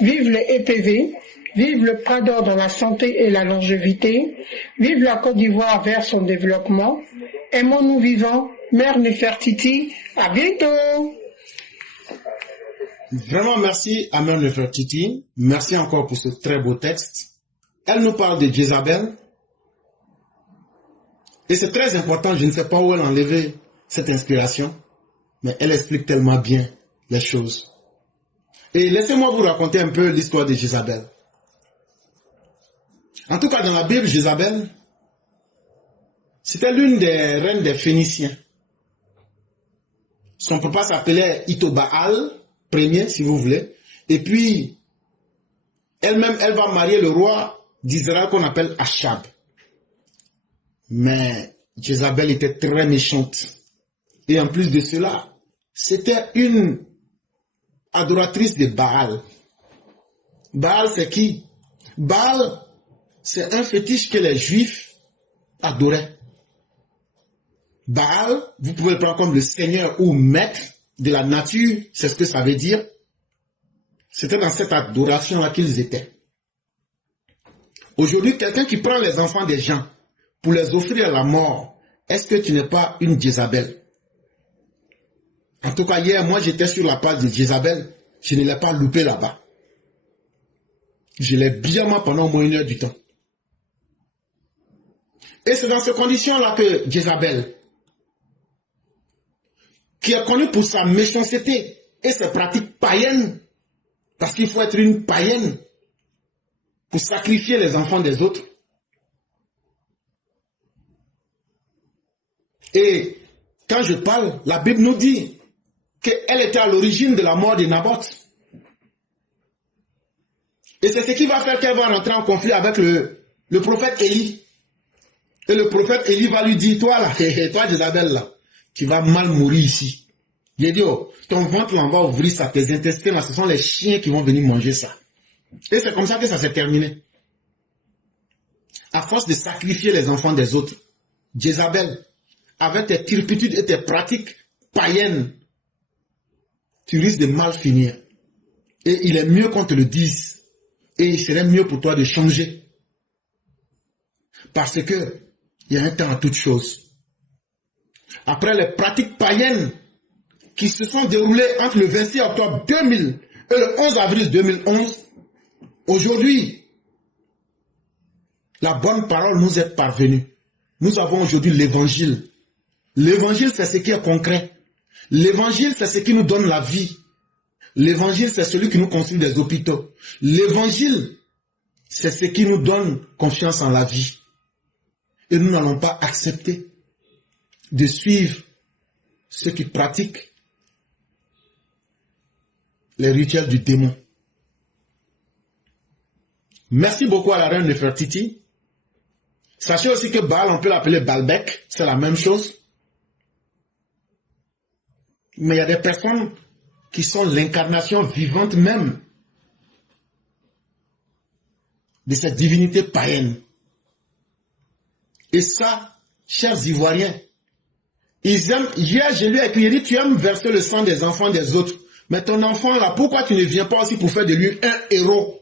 Vive les EPV. Vive le Prador dans la santé et la longévité. Vive la Côte d'Ivoire vers son développement. Aimons-nous vivants. Mère Nefertiti. À bientôt. Vraiment merci à Mère Nefertiti. Merci encore pour ce très beau texte. Elle nous parle de Jézabel. Et c'est très important, je ne sais pas où elle a enlevé cette inspiration, mais elle explique tellement bien les choses. Et laissez-moi vous raconter un peu l'histoire de Jézabel. En tout cas, dans la Bible, Jézabel, c'était l'une des reines des Phéniciens. Son papa s'appelait Itobaal, premier, si vous voulez. Et puis, elle-même, elle va marier le roi d'Israël qu'on appelle Achab. Mais Jézabel était très méchante. Et en plus de cela, c'était une adoratrice de Baal. Baal, c'est qui? Baal, c'est un fétiche que les Juifs adoraient. Baal, vous pouvez le prendre comme le seigneur ou maître de la nature, c'est ce que ça veut dire. C'était dans cette adoration-là qu'ils étaient. Aujourd'hui, quelqu'un qui prend les enfants des gens pour les offrir à la mort, est-ce que tu n'es pas une Jézabel? En tout cas, hier, moi, j'étais sur la page de Jézabel. Je ne l'ai pas loupé là-bas. Je l'ai bien mis pendant au moins 1 heure du temps. Et c'est dans ces conditions-là que Jézabel, qui est connue pour sa méchanceté et ses pratiques païennes, parce qu'il faut être une païenne pour sacrifier les enfants des autres. Et quand je parle, la Bible nous dit qu'elle était à l'origine de la mort de Naboth. Et c'est ce qui va faire qu'elle va rentrer en conflit avec le prophète Élie. Et le prophète Élie va lui dire, toi là, toi Jézabel là, tu vas mal mourir ici. Il dit, oh, ton ventre là, on va ouvrir ça, tes intestins là, ce sont les chiens qui vont venir manger ça. Et c'est comme ça que ça s'est terminé. À force de sacrifier les enfants des autres, Jézabel, avec tes turpitudes et tes pratiques païennes, tu risques de mal finir. Et il est mieux qu'on te le dise. Et il serait mieux pour toi de changer. Parce que il y a un temps à toute chose. Après les pratiques païennes qui se sont déroulées entre le 26 octobre 2000 et le 11 avril 2011, aujourd'hui, la bonne parole nous est parvenue. Nous avons aujourd'hui l'évangile. L'évangile, c'est ce qui est concret. L'évangile, c'est ce qui nous donne la vie. L'évangile, c'est celui qui nous construit des hôpitaux. L'évangile, c'est ce qui nous donne confiance en la vie. Et nous n'allons pas accepter de suivre ceux qui pratiquent les rituels du démon. Merci beaucoup à la reine Nefertiti. Sachez aussi que Baal, on peut l'appeler Baalbek, c'est la même chose. Mais il y a des personnes qui sont l'incarnation vivante même de cette divinité païenne. Et ça, chers Ivoiriens, ils aiment, hier je lui ai écrit, il dit, tu aimes verser le sang des enfants des autres, mais ton enfant là, pourquoi tu ne viens pas aussi pour faire de lui un héros?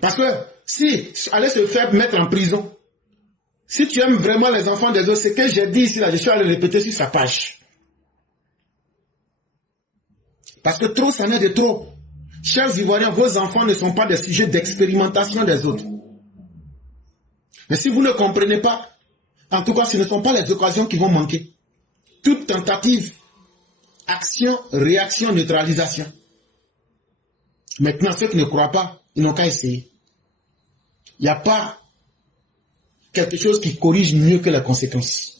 Parce que si allait se faire mettre en prison, si tu aimes vraiment les enfants des autres, ce que j'ai dit ici, là, je suis allé répéter sur sa page. Parce que trop, ça n'est de trop. Chers Ivoiriens, vos enfants ne sont pas des sujets d'expérimentation des autres. Mais si vous ne comprenez pas, en tout cas, ce ne sont pas les occasions qui vont manquer. Toute tentative, action, réaction, neutralisation. Maintenant, ceux qui ne croient pas, ils n'ont qu'à essayer. Il n'y a pas quelque chose qui corrige mieux que les conséquences.